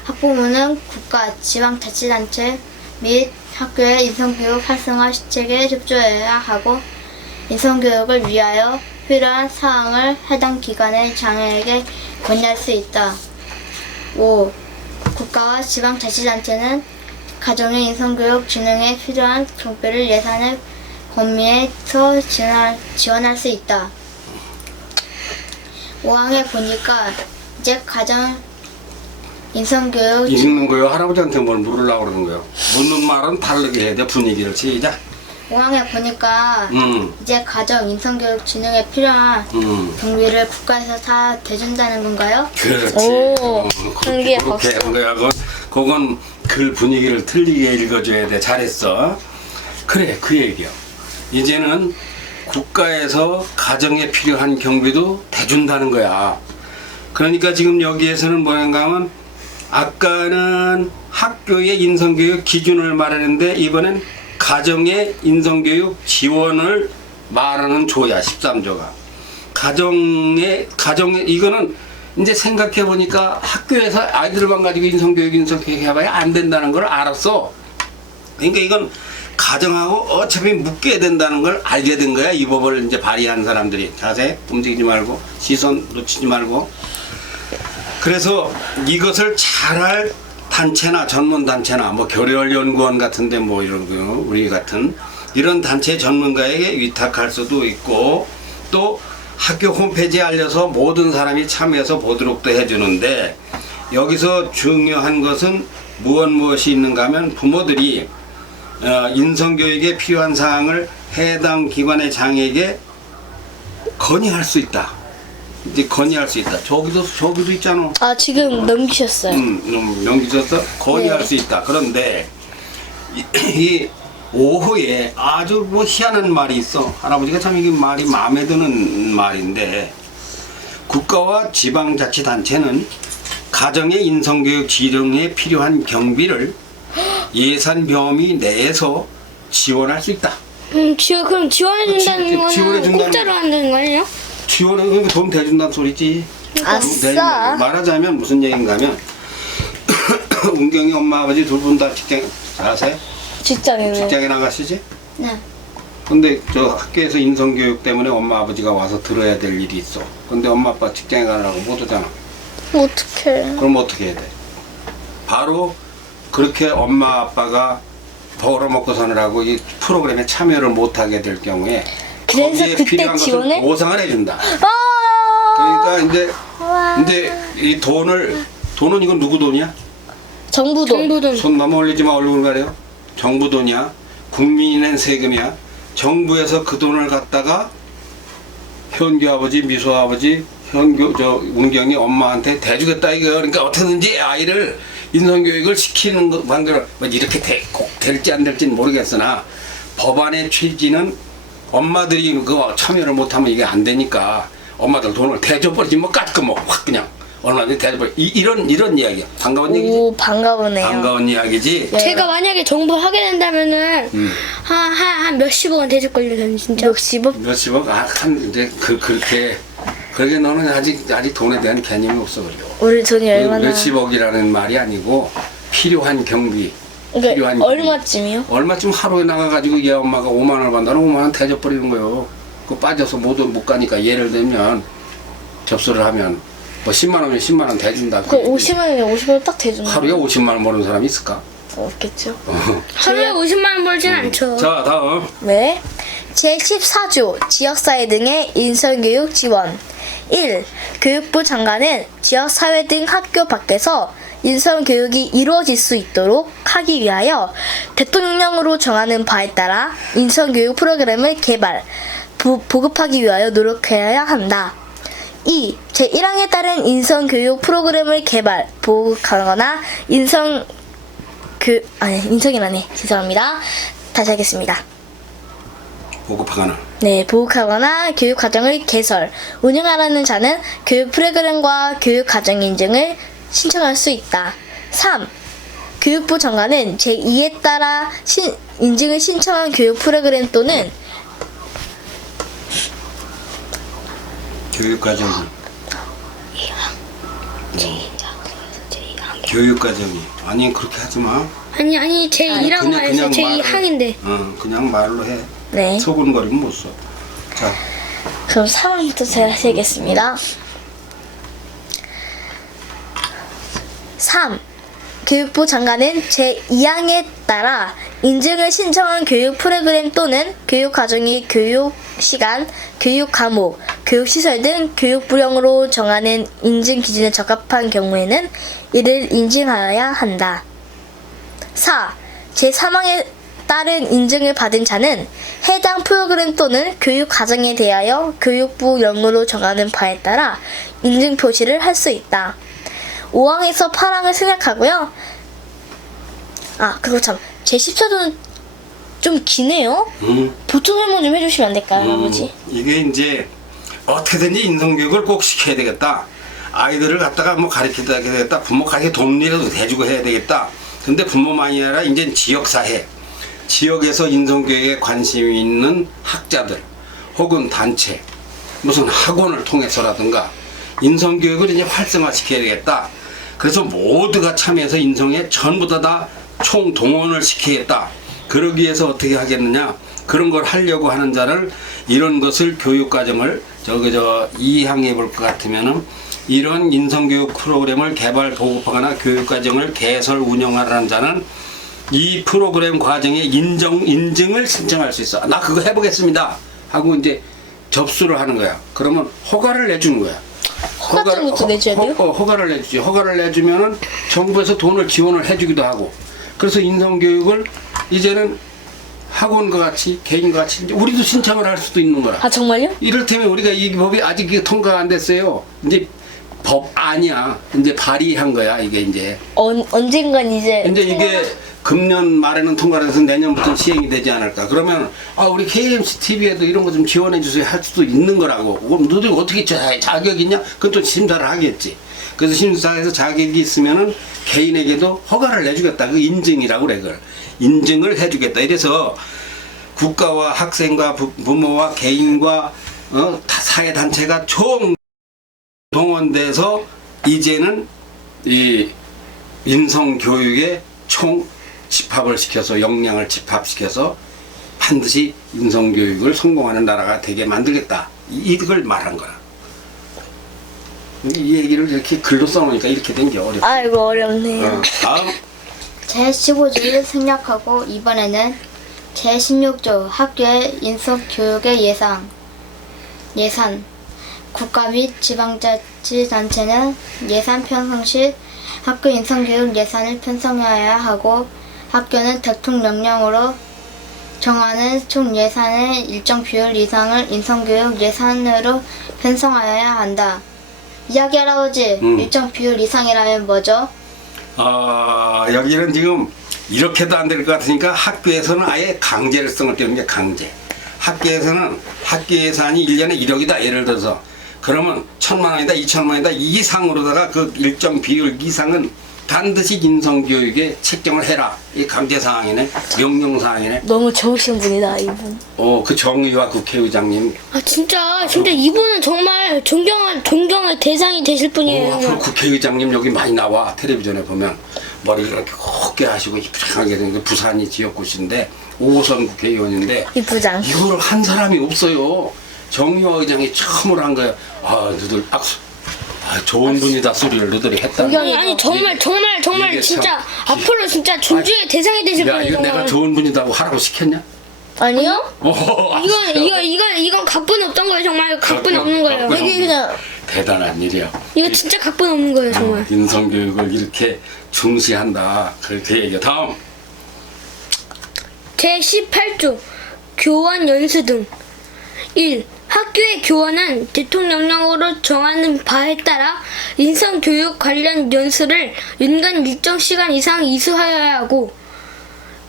학부모는 국가, 지방자치단체 및 학교의 인성교육 활성화 시책에 협조해야 하고 인성교육을 위하여 필요한 사항을 해당 기관의 장애에게 건의할 수 있다. 5. 국가와 지방자치단체는 가정의 인성교육 진흥에 필요한 경비를 예산의 범위에서 지원할 수 있다. 5항에 보니까 이제 가정 인성교육 읽는 거요. 할아버지한테 뭘 물으려고 그러는 거요. 묻는 말은 다르게 해야 돼. 분위기를. 시작. 5항에 보니까 음. 이제 가정 인성교육 진흥에 필요한 경비를 국가에서 다 대준다는 건가요? 그렇지. 오, 그렇게 한개 박수. 하는 거야. 그건 글 분위기를 틀리게 읽어줘야 돼. 잘했어. 그래, 그 얘기야. 이제는 국가에서 가정에 필요한 경비도 대준다는 거야. 그러니까 지금 여기에서는 뭐인가 하면 아까는 학교의 인성교육 기준을 말하는데 이번엔 가정의 인성교육 지원을 말하는 조야 13조가. 가정에 이거는 이제 생각해 보니까 학교에서 아이들만 가지고 인성교육 해봐야 안 된다는 걸 알았어. 그러니까 이건 가정하고 어차피 묶여야 된다는 걸 알게 된 거야. 이 법을 이제 발의한 사람들이. 자세 움직이지 말고 시선 놓치지 말고. 그래서 이것을 잘할 단체나 전문 단체나 뭐 교련연구원 같은데 뭐 이런 거 우리 같은 이런 단체 전문가에게 위탁할 수도 있고 또 학교 홈페이지에 알려서 모든 사람이 참여해서 보도록도 해주는데 여기서 중요한 것은 무엇이 있는가 하면 부모들이 인성교육에 필요한 사항을 해당 기관의 장에게 건의할 수 있다. 이제 건의할 수 있다. 저기도 있잖아. 아, 지금 넘기셨어요. 넘기셔서 건의할 네. 수 있다. 그런데 이 오후에 아주 뭐 희한한 말이 있어. 할아버지가 참 이게 말이 마음에 드는 말인데 국가와 지방자치단체는 가정의 인성교육 지령에 필요한 경비를 예산 범위 내에서 지원할 수 있다. 그럼 지원해준다는 거는 지원해준다는 공짜로 한다는 거 아니에요? 지원은 돈 대준다는 소리지. 아싸. 말하자면 무슨 얘기인가 하면 운경이 엄마 아버지 둘 분 다 직장 잘하세요? 직장에. 직장에 나가시지? 네. 근데 저 학교에서 인성교육 때문에 엄마 아버지가 와서 들어야 될 일이 있어. 근데 엄마 아빠 직장에 가느라고 못 오잖아. 어떡해. 그럼 어떻게 해야 돼? 바로 그렇게 엄마 아빠가 벌어먹고 사느라고 이 프로그램에 참여를 못하게 될 경우에 그래서 거기에 그때 필요한 것을 지원을? 보상을 해준다. 아! 그러니까 이제 이 돈은 이건 누구 돈이야? 정부 돈. 정부돈. 손 넘어 올리지 마. 얼굴 가려. 정부 돈이야. 국민이 낸 세금이야. 정부에서 그 돈을 갖다가 현규 아버지, 미소 아버지, 운경이 엄마한테 대주겠다 이거. 그러니까 어떻게든지 아이를 인성교육을 시키는 거 만들어. 뭐 이렇게 꼭 될지 안 될지는 모르겠으나 법안의 취지는 엄마들이 그거 참여를 못하면 이게 안 되니까 엄마들 돈을 대줘버리지 뭐 까짓거 뭐 확 그냥 얼마든지 대줘버리. 이런 이야기야. 반가운 얘기지. 오, 반가우네요. 반가운 이야기지. 네. 제가 만약에 정부 하게 된다면은 한 몇십억 원 되줄걸요, 저는 진짜. 몇십억? 몇십억 한 이제 그러게 너는 아직 돈에 대한 개념이 없어 그래요. 우리 돈이 얼마나? 몇십억이라는 말이 아니고 필요한 경비. 그러니까 필요한 얼마쯤이요? 얼마쯤 하루에 나가가지고 얘 엄마가 5만 원을 받는다면 5만 원 대줘버리는 거예요. 그 빠져서 못 가니까 예를 들면 접수를 하면 뭐 10만 원이면 10만 원 대준다. 그 50만 원에 50만 원 딱 대주는 하루에 50만 원 버는 사람이 있을까? 없겠죠. 하루에 50만 원 벌진 않죠. 자 다음. 네. 제14조 지역사회 등의 인성교육 지원. 1. 교육부 장관은 지역사회 등 학교 밖에서 인성교육이 이루어질 수 있도록 하기 위하여 대통령령으로 정하는 바에 따라 인성교육 프로그램을 개발, 보급하기 위하여 노력해야 한다. 2. 제1항에 따른 인성교육 프로그램을 개발, 보급하거나 인성이라네. 죄송합니다. 다시 하겠습니다. 보급하거나. 네, 보급하거나 교육 과정을 개설, 운영하라는 자는 교육 프로그램과 교육 과정 인증을 신청할 수 있다. 3. 교육부 장관은 제2에 따라 인증을 신청한 교육 프로그램 또는 교육과정이. 교육과정이. 아니 그렇게 하지 마. 아니 제 1항 말해서 제 2항인데. 그냥 말로 해. 네. 소곤거리면 못 써. 자, 그럼 3항부터 제가 세겠습니다. 3. 교육부 장관은 제2항에 따라 인증을 신청한 교육 프로그램 또는 교육 과정이 교육 시간, 교육 과목, 교육 시설 등 교육 분야로 정하는 인증 기준에 적합한 경우에는 이를 인증하여야 한다. 4. 제3항에 따른 인증을 받은 자는 해당 프로그램 또는 교육 과정에 대하여 교육부 영어로 정하는 바에 따라 인증 표시를 할 수 있다. 5항에서 8항을 생략하고요. 그리고 참, 제14조는 좀 기네요? 보충 설명 좀 해주시면 안 될까요, 아버지? 이게 이제 어떻게든지 인성교육을 꼭 시켜야 되겠다. 아이들을 갖다가 뭐 가르치다 되겠다. 부모 가게 돈이라도 대주고 해야 되겠다. 근데 부모만이 아니라 이제 지역사회, 지역에서 인성교육에 관심이 있는 학자들 혹은 단체, 무슨 학원을 통해서라든가 인성교육을 이제 활성화시켜야 되겠다. 그래서 모두가 참여해서 인성에 전부 다 총동원을 시키겠다. 그러기 위해서 어떻게 하겠느냐. 그런 걸 하려고 하는 자를 이런 것을 교육과정을 2항에 볼 것 같으면은 이런 인성교육 프로그램을 개발 보급하거나 교육과정을 개설 운영하라는 자는 이 프로그램 과정의 인증을 신청할 수 있어. 나 그거 해보겠습니다 하고 이제 접수를 하는 거야. 그러면 허가를 내주는 거야. 허가증부터 내줘야 돼요? 허가를 내주지. 허가를 내주면은 정부에서 돈을 지원을 해주기도 하고. 그래서 인성교육을 이제는 학원과 같이 개인과 같이 이제 우리도 신청을 할 수도 있는 거라. 정말요? 이를테면 우리가 이 법이 아직 이게 통과가 안 됐어요. 이제 법안이야. 이제 발의한 거야 이게 이제. 언젠간 이제 이게 금년 말에는 통과를 해서 내년부터 시행이 되지 않을까. 그러면 우리 KMC TV에도 이런 거 좀 지원해 주세요 할 수도 있는 거라고. 그럼 너들 어떻게 자격이 있냐? 그건 또 심사를 하겠지. 그래서 심사에서 자격이 있으면은 개인에게도 허가를 내주겠다. 그 인증이라고 그래. 그걸 인증을 해주겠다. 이래서 국가와 학생과 부모와 개인과 사회 단체가 총 동원돼서 이제는 이 인성 교육에 총 집합을 시켜서 역량을 집합시켜서 반드시 인성 교육을 성공하는 나라가 되게 만들겠다. 이걸 말한 거라. 이 얘기를 이렇게 글로 써놓으니까 이렇게 된 게 어렵다. 아이고 어렵네요. 다음. 제15조를 생략하고 이번에는 제16조 학교의 인성교육의 예산 국가 및 지방자치단체는 예산 편성 시 학교 인성교육 예산을 편성해야 하고 학교는 대통령령으로 정하는 총 예산의 일정 비율 이상을 인성교육 예산으로 편성하여야 한다. 이야기 할아버지, 일정 비율 이상이라면 뭐죠? 여기는 지금 이렇게도 안 될 것 같으니까 학교에서는 아예 강제성을 띄우는 게 강제. 학교에서는 학교 예산이 1년에 1억이다 예를 들어서 그러면 1,000만 원이다 2,000만 원이다 이상으로다가 그 일정 비율 이상은 반드시 인성교육에 책정을 해라. 이 강제사항이네. 명령사항이네. 너무 좋으신 분이다 이분. 그 정의와 국회의장님. 진짜 이분은 정말 존경할 대상이 되실 분이에요. 앞으로 국회의장님 여기 많이 나와. 텔레비전에 보면 머리를 이렇게 곱게 하시고 이쁘장하게 생긴 부산이 지역구신데 5호선 국회의원인데 이부장. 이거를 한 사람이 없어요. 정의와 의장이 처음으로 한 거야. 너들 악수. 좋은 분이다 소리를 너들이 했다는 거야. 아니 정말 이게 진짜 참 앞으로 진짜 존중의 대상이 되실 야, 분이에요. 이거 내가 좋은 분이다고 하라고 시켰냐? 아니요? 이건 각본 없던 거예요. 정말 각본 없는 거예요. 각본 여기 그냥 대단한 일이야. 이거 진짜 각본 없는 거예요. 정말. 인성교육을 이렇게 중시한다. 그렇게 얘기해. 다음. 제18조 교원 연수 등 1. 학교의 교원은 대통령령으로 정하는 바에 따라 인성교육 관련 연수를 연간 일정 시간 이상 이수하여야 하고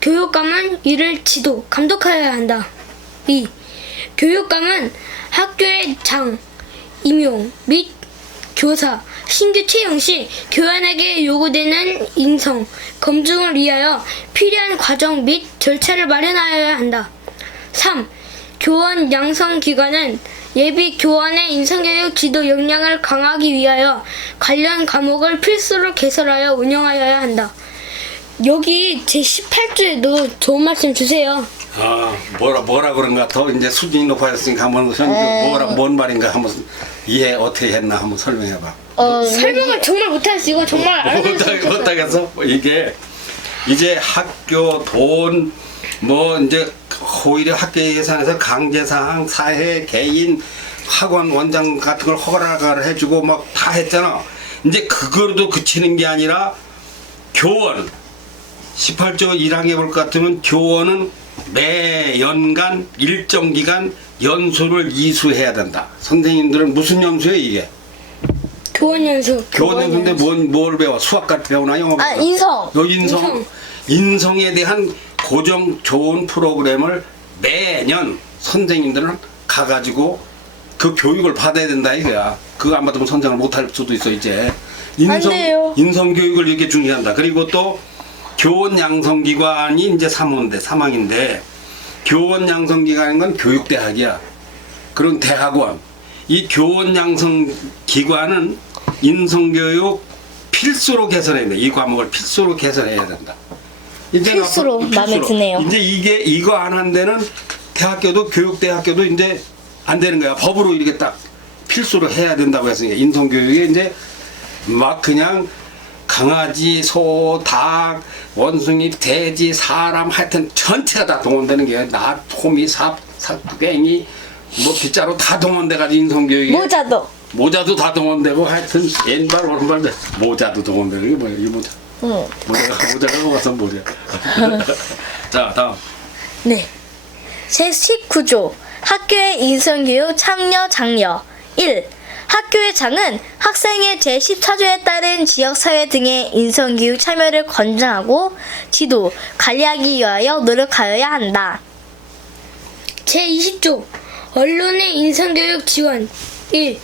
교육감은 이를 지도, 감독하여야 한다. 2. 교육감은 학교의 장, 임용 및 교사, 신규 채용 시 교원에게 요구되는 인성, 검증을 위하여 필요한 과정 및 절차를 마련하여야 한다. 3. 교원 양성기관은 예비 교원의 인성교육 지도 역량을 강화하기 위하여 관련 과목을 필수로 개설하여 운영하여야 한다. 여기 제18조에도 좋은 말씀 주세요. 아, 뭐라 그런가 더 이제 수준이 높아졌으니까 한번 뭔 말인가 한번 이해 어떻게 했나 한번 설명해봐. 설명을 정말 못하겠어. 이거 정말 알아듣는 못하겠어. 이게 이제 학교 돈 뭐 이제 오히려 학교 예산에서 강제사항 사회 개인 학원 원장 같은 걸 허락을 해주고 막 다 했잖아. 이제 그거로도 그치는 게 아니라 교원 18조 1항에 볼 것 같으면 교원은 매 연간 일정 기간 연수를 이수해야 된다. 선생님들은 무슨 연수예요 이게? 교원 연수. 교원 연수인데 뭘 배워? 수학 같은 배우나 영어 배우나? 인성. 인성에 대한 고정 좋은 프로그램을 매년 선생님들은 가가지고 그 교육을 받아야 된다 이거야. 그거 안 받으면 선생을 못할 수도 있어 이제. 안 돼요. 인성 교육을 이렇게 중시한다. 그리고 또 교원 양성기관이 이제 3학인데 교원 양성기관인 건 교육대학이야. 그런 대학원. 이 교원 양성기관은 인성교육 필수로 개설해야 돼. 이 과목을 필수로 개설해야 된다. 이제 필수로 마음에 드네요. 이제 이거 안 한 데는 대학교도 교육대학교도 이제 안 되는 거야. 법으로 이렇게 딱 필수로 해야 된다고 했으니까 인성교육에 이제 막 그냥 강아지, 소, 닭, 원숭이, 돼지, 사람 하여튼 전체가 다 동원되는 게 나, 호미, 삽, sap갱이 뭐 빗자루 다 동원돼가지고 인성교육에 모자도 다 동원되고 하여튼 왼발 오른발 모자도 동원되는 게 뭐야 이 모자. 모자가 뭐가서 모자. 자 다음. 네. 제19조 학교의 인성교육 참여 장려 1. 학교의 장은 학생의 제14조에 따른 지역사회 등의 인성교육 참여를 권장하고 지도, 관리하기 위하여 노력하여야 한다. 제20조 언론의 인성교육 지원 1.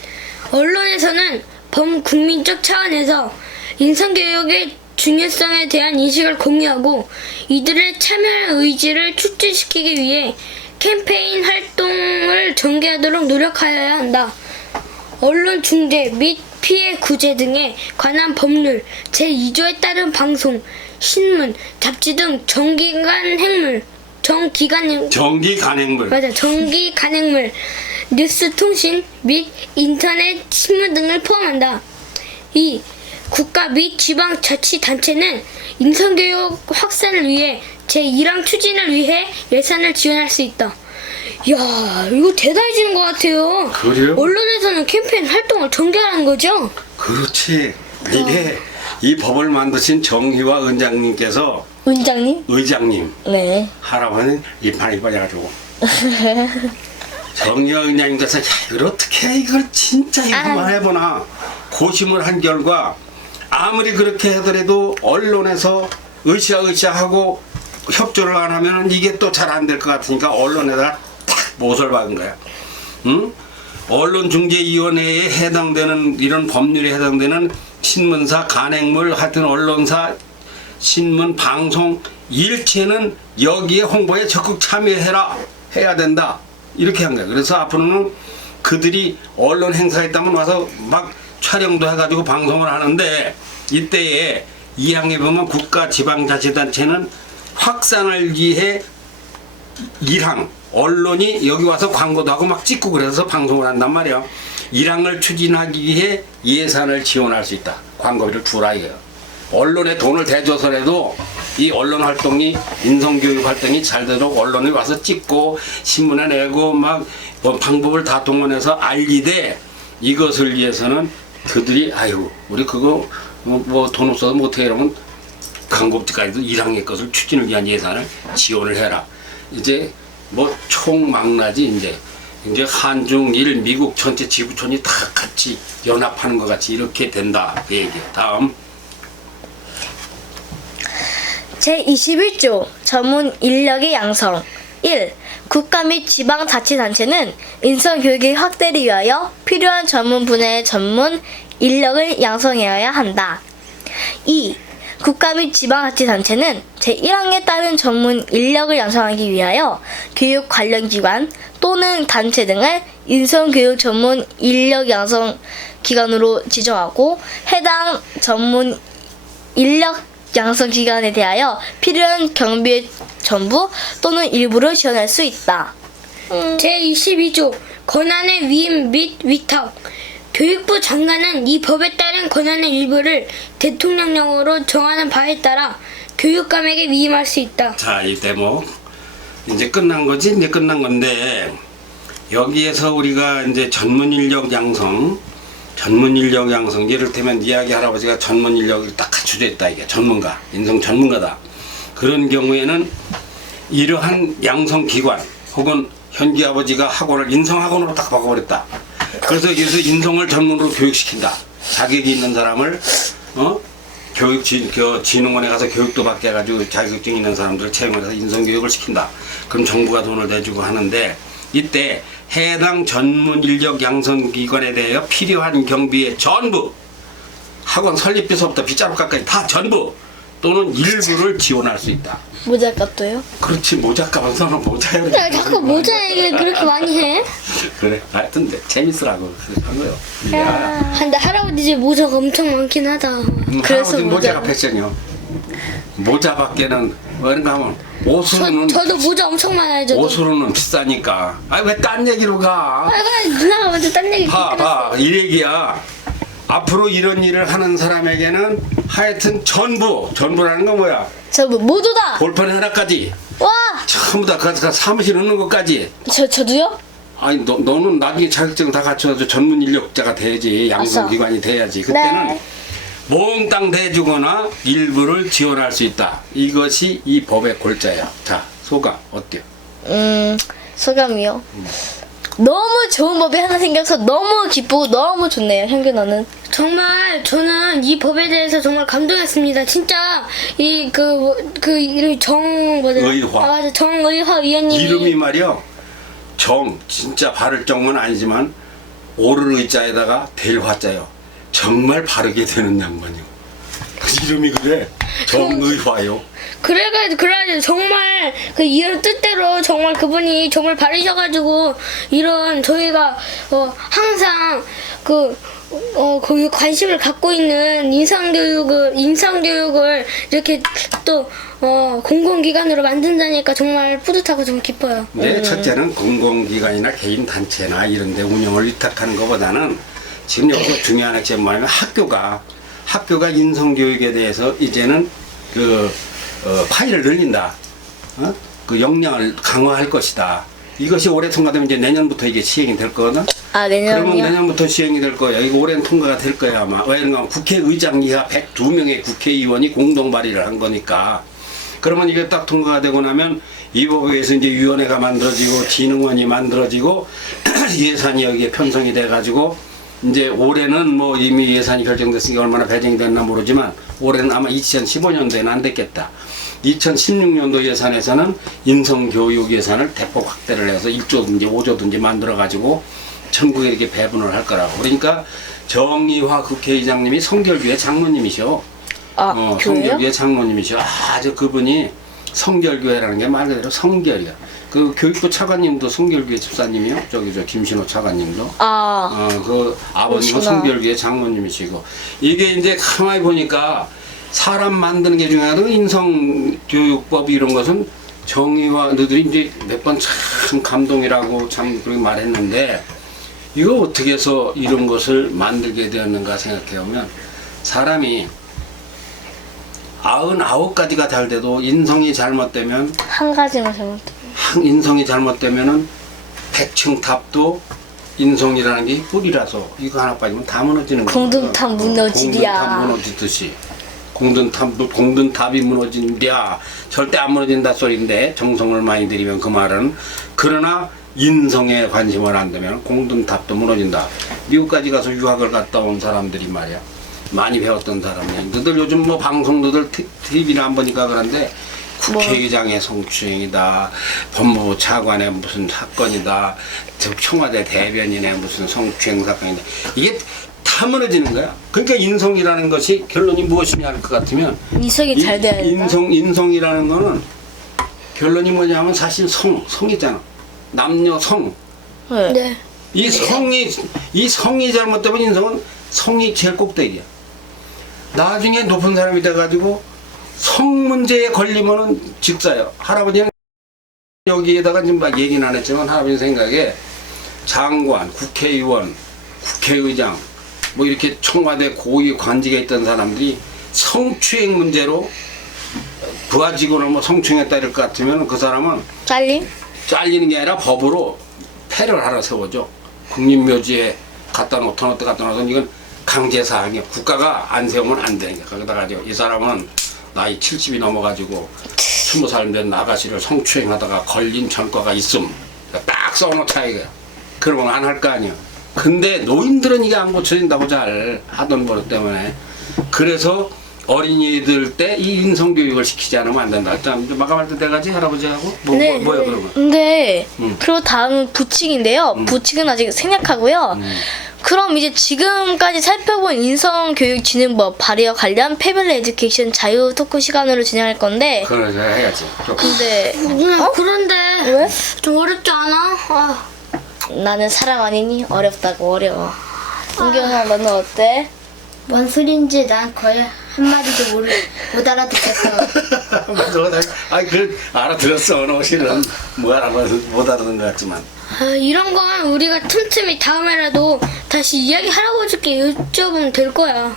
언론에서는 범국민적 차원에서 인성교육의 중요성에 대한 인식을 공유하고 이들의 참여 의지를 축진시키기 위해 캠페인 활동을 전개하도록 노력하여야 한다. 언론 중재 및 피해 구제 등에 관한 법률 제2조에 따른 방송, 신문, 잡지 등 정기 간행물, 뉴스 통신 및 인터넷 신문 등을 포함한다. 2. 국가 및 지방자치단체는 인성교육 확산을 위해 제1항 추진을 위해 예산을 지원할 수 있다. 이야, 이거 대단해지는 것 같아요. 그래요? 언론에서는 캠페인 활동을 전개하는 거죠? 그렇지. 이게 이 법을 만드신 정희화 의장님께서 의장님 네. 할아버지는 이빨이 빠져가지고 정희화 의장님께서 야 이걸 어떻게 해? 이걸 진짜 이거만 해보나 고심을 한 결과 아무리 그렇게 하더라도 언론에서 으쌰으쌰하고 협조를 안 하면 이게 또 잘 안 될 것 같으니까 언론에다가 탁 못을 박은 거야. 응? 언론중재위원회에 해당되는 이런 법률에 해당되는 신문사, 간행물, 하여튼 언론사, 신문, 방송 일체는 여기에 홍보에 적극 참여해라 해야 된다 이렇게 한 거야. 그래서 앞으로는 그들이 언론 행사에 있다면 와서 막 촬영도 해가지고 방송을 하는데 이때에 2항에 보면 국가 지방자치단체는 확산을 위해 1항 언론이 여기 와서 광고도 하고 막 찍고 그래서 방송을 한단 말이야. 1항을 추진하기 위해 예산을 지원할 수 있다. 광고비를 주라 이거야. 언론에 돈을 대줘서라도 이 언론 활동이 인성교육 활동이 잘 되도록 언론에 와서 찍고 신문에 내고 막 방법을 다 동원해서 알리되 이것을 위해서는 그들이 아유 우리 그거 뭐 돈 없어서 못해 이러면 광고비까지도 1항의 것을 추진을 위한 예산을 지원을 해라. 이제 뭐 총망라지 이제 이제 한중일 미국 전체 지구촌이 다 같이 연합하는 것 같이 이렇게 된다 그 얘기. 다음. 제21조 전문 인력의 양성 1. 국가 및 지방자치단체는 인성교육의 확대를 위하여 필요한 전문 분야의 전문 인력을 양성해야 한다. 2. 국가 및 지방자치단체는 제1항에 따른 전문 인력을 양성하기 위하여 교육 관련 기관 또는 단체 등을 인성교육 전문 인력 양성 기관으로 지정하고 해당 전문 인력 양성 기관에 대하여 필요한 경비의 전부 또는 일부를 지원할 수 있다. 제22조 권한의 위임 및 위탁. 교육부 장관은 이 법에 따른 권한의 일부를 대통령령으로 정하는 바에 따라 교육감에게 위임할 수 있다. 자, 이 대목 이제 끝난 거지. 이제 끝난 건데 여기에서 우리가 이제 전문 인력 양성 이를테면 이야기 할아버지가 전문 인력을 딱 갖춰져 있다. 이게 전문가, 인성 전문가다. 그런 경우에는 이러한 양성 기관 혹은 현기 아버지가 학원을 인성학원으로 딱 바꿔버렸다. 그래서 여기서 인성을 전문으로 교육시킨다. 자격이 있는 사람을 진흥원에 가서 교육도 받게 해가지고 자격증 있는 사람들 채용해서 인성교육을 시킨다. 그럼 정부가 돈을 내주고 하는데 이때 해당 전문 인력 양성 기관에 대하여 필요한 경비의 전부 학원 설립비서부터 빗자루값까지 다 전부 또는 일부를 지원할 수 있다. 모자값도요? 그렇지, 모자값은 서는 모자야. 야, 자꾸 모자 얘기를 그렇게 많이 해? 그래, 하여튼 재밌으라고 그렇게 한 거요. 야. 근데 할아버지 집 모자가 엄청 많긴 하다. 그래서 할아버지 모자가 모자가- 패션이요. 모자밖에는 뭐인가 하면 옷으로는 저도 모자 엄청 많아요, 저도. 옷으로는 비싸니까. 아 왜 딴 얘기로 가? 누나가 먼저 딴 얘기 봐, 이 얘기야. 앞으로 이런 일을 하는 사람에게는 하여튼 전부라는 건 뭐야? 저 모두 다! 볼펜 하나까지 와! 전부 다 그 사무실 넣는 것까지. 저도요? 아니 너는 나중에 자격증 다 갖춰서 전문 인력자가 돼야지. 양성기관이 돼야지. 그때는 네. 몽땅 대주거나 일부를 지원할 수 있다. 이것이 이 법의 골자야. 자, 소감 어때요? 소감이요? 너무 좋은 법이 하나 생겨서 너무 기쁘고 너무 좋네요, 현규 너는. 정말 저는 이 법에 대해서 정말 감동했습니다. 진짜 이름이 의화. 아 맞아, 정의화 위원님이 이름이 말이요. 진짜 바를 정은 아니지만 오를 의자에다가 될 화자요. 정말 바르게 되는 양반이요. 이름이 그래. 정의화요. 그래가지고 정말 그 이런 뜻대로 정말 그분이 정말 바르셔가지고 이런 저희가 항상 거기 관심을 갖고 있는 인성교육을 이렇게 또 공공기관으로 만든다니까 정말 뿌듯하고 좀 기뻐요. 네, 첫째는 공공기관이나 개인 단체나 이런 데 운영을 위탁하는 것보다는 지금 여기서 중요한 핵심 뭐냐면 학교가 인성교육에 대해서 이제는 파일을 늘린다. 그 역량을 강화할 것이다. 이것이 올해 통과되면 이제 내년부터 이게 시행이 될 거거든. 아, 그러면 내년이요? 내년부터 시행이 될 거야. 이거 올해는 통과가 될 거야 아마. 왜냐면 국회의장 이하 102명의 국회의원이 공동 발의를 한 거니까. 그러면 이게 딱 통과가 되고 나면 이 법에 의해서 이제 위원회가 만들어지고 진흥원이 만들어지고 예산이 여기에 편성이 돼가지고 이제 올해는 뭐 이미 예산이 결정됐으니까 얼마나 배정이 됐나 모르지만 올해는 아마 2015년도에는 안 됐겠다. 2016년도 예산에서는 인성교육 예산을 대폭 확대를 해서 1조든지 5조든지 만들어가지고 전국에 이렇게 배분을 할 거라고. 그러니까 정의화 국회의장님이 성결교회 장로님이셔. 교회요? 성결교회 장로님이셔. 아주 그분이 성결교회라는 게 말 그대로 성결이야. 그 교육부 차관님도 성결교회 집사님이요. 저 김신호 차관님도. 그 아버님은 그렇구나. 성결교회 장로님이시고. 이게 이제 가만히 보니까 사람 만드는 게 중요하고 인성교육법 이런 것은 정의와 너들이 이제 몇 번 참 감동이라고 참 그렇게 말했는데 이거 어떻게 해서 이런 것을 만들게 되었는가 생각해 보면 사람이 99가지가 잘 돼도 인성이 잘못되면 한 가지만 잘못. 인성이 잘못되면은 백층탑도 인성이라는 게 뿌리라서 이거 하나 빠지면 다 무너지는 거예요. 공든탑 무너지랴. 공든탑 무너지듯이 공든탑이 무너진랴 절대 안 무너진다 소리인데 정성을 많이 들이면 그 말은 그러나 인성에 관심을 안 두면 공든탑도 무너진다. 미국까지 가서 유학을 갔다 온 사람들이 말이야. 많이 배웠던 사람이. 너들 요즘 뭐 방송도들 TV나 안 보니까 그런데 국회의장의 성추행이다. 법무부 차관의 무슨 사건이다. 청와대 대변인의 무슨 성추행 사건이다. 이게 다 무너지는 거야. 그러니까 인성이라는 것이 결론이 무엇이냐 할 것 같으면 인성이 잘 돼야 된다. 인성이라는 거는 결론이 뭐냐면 사실 성이잖아. 남녀 성. 네. 네. 이 성이 잘못되면 인성은 성이 제일 꼭대기야. 나중에 높은 사람이 돼가지고 성 문제에 걸리면은 직사야. 할아버지는 여기에다가 지금 막 얘기는 안 했지만 할아버지 생각에 장관, 국회의원, 국회의장 뭐 이렇게 청와대 고위 관직에 있던 사람들이 성추행 문제로 부하 직원을 뭐 성추행했다 이럴 것 같으면 그 사람은 잘리는 게 아니라 법으로 폐를 하나 세워줘. 국립묘지에 갖다 놓던 이건 강제사항이야. 국가가 안 세우면 안 되니까. 거기다가 이 사람은 나이 70이 넘어가지고 20살 된 아가씨를 성추행하다가 걸린 전과가 있음. 딱 써놓자 이거야. 그러면 안 할 거 아니야. 근데 노인들은 이게 안 고쳐진다고 잘 하던 버릇 때문에. 그래서 어린이들 때 이 인성교육을 시키지 않으면 안 된다. 일단 이제 마감할 때 돼가지 할아버지하고 네. 뭐야 그러면. 근데 그리고 다음은 부칙인데요. 부칙은 아직 생략하고요. 그럼 이제 지금까지 살펴본 인성교육진흥법 발의와 관련 패밀리 에듀케이션 자유 토크 시간으로 진행할 건데 그래 해야지. 근데 그런데 왜? 좀 어렵지 않아? 아, 나는 사람 아니니? 어렵다고 어려워. 은경아 너는 어때? 뭔 소린지 난 거의 한마디도 못 알아듣겠어. 알아들었어. 어느 실은 뭐 못 알아듣는 것 같지만. 이런 건 우리가 틈틈이 다음에라도 다시 이야기 할아버지께 여쭤보면 될 거야.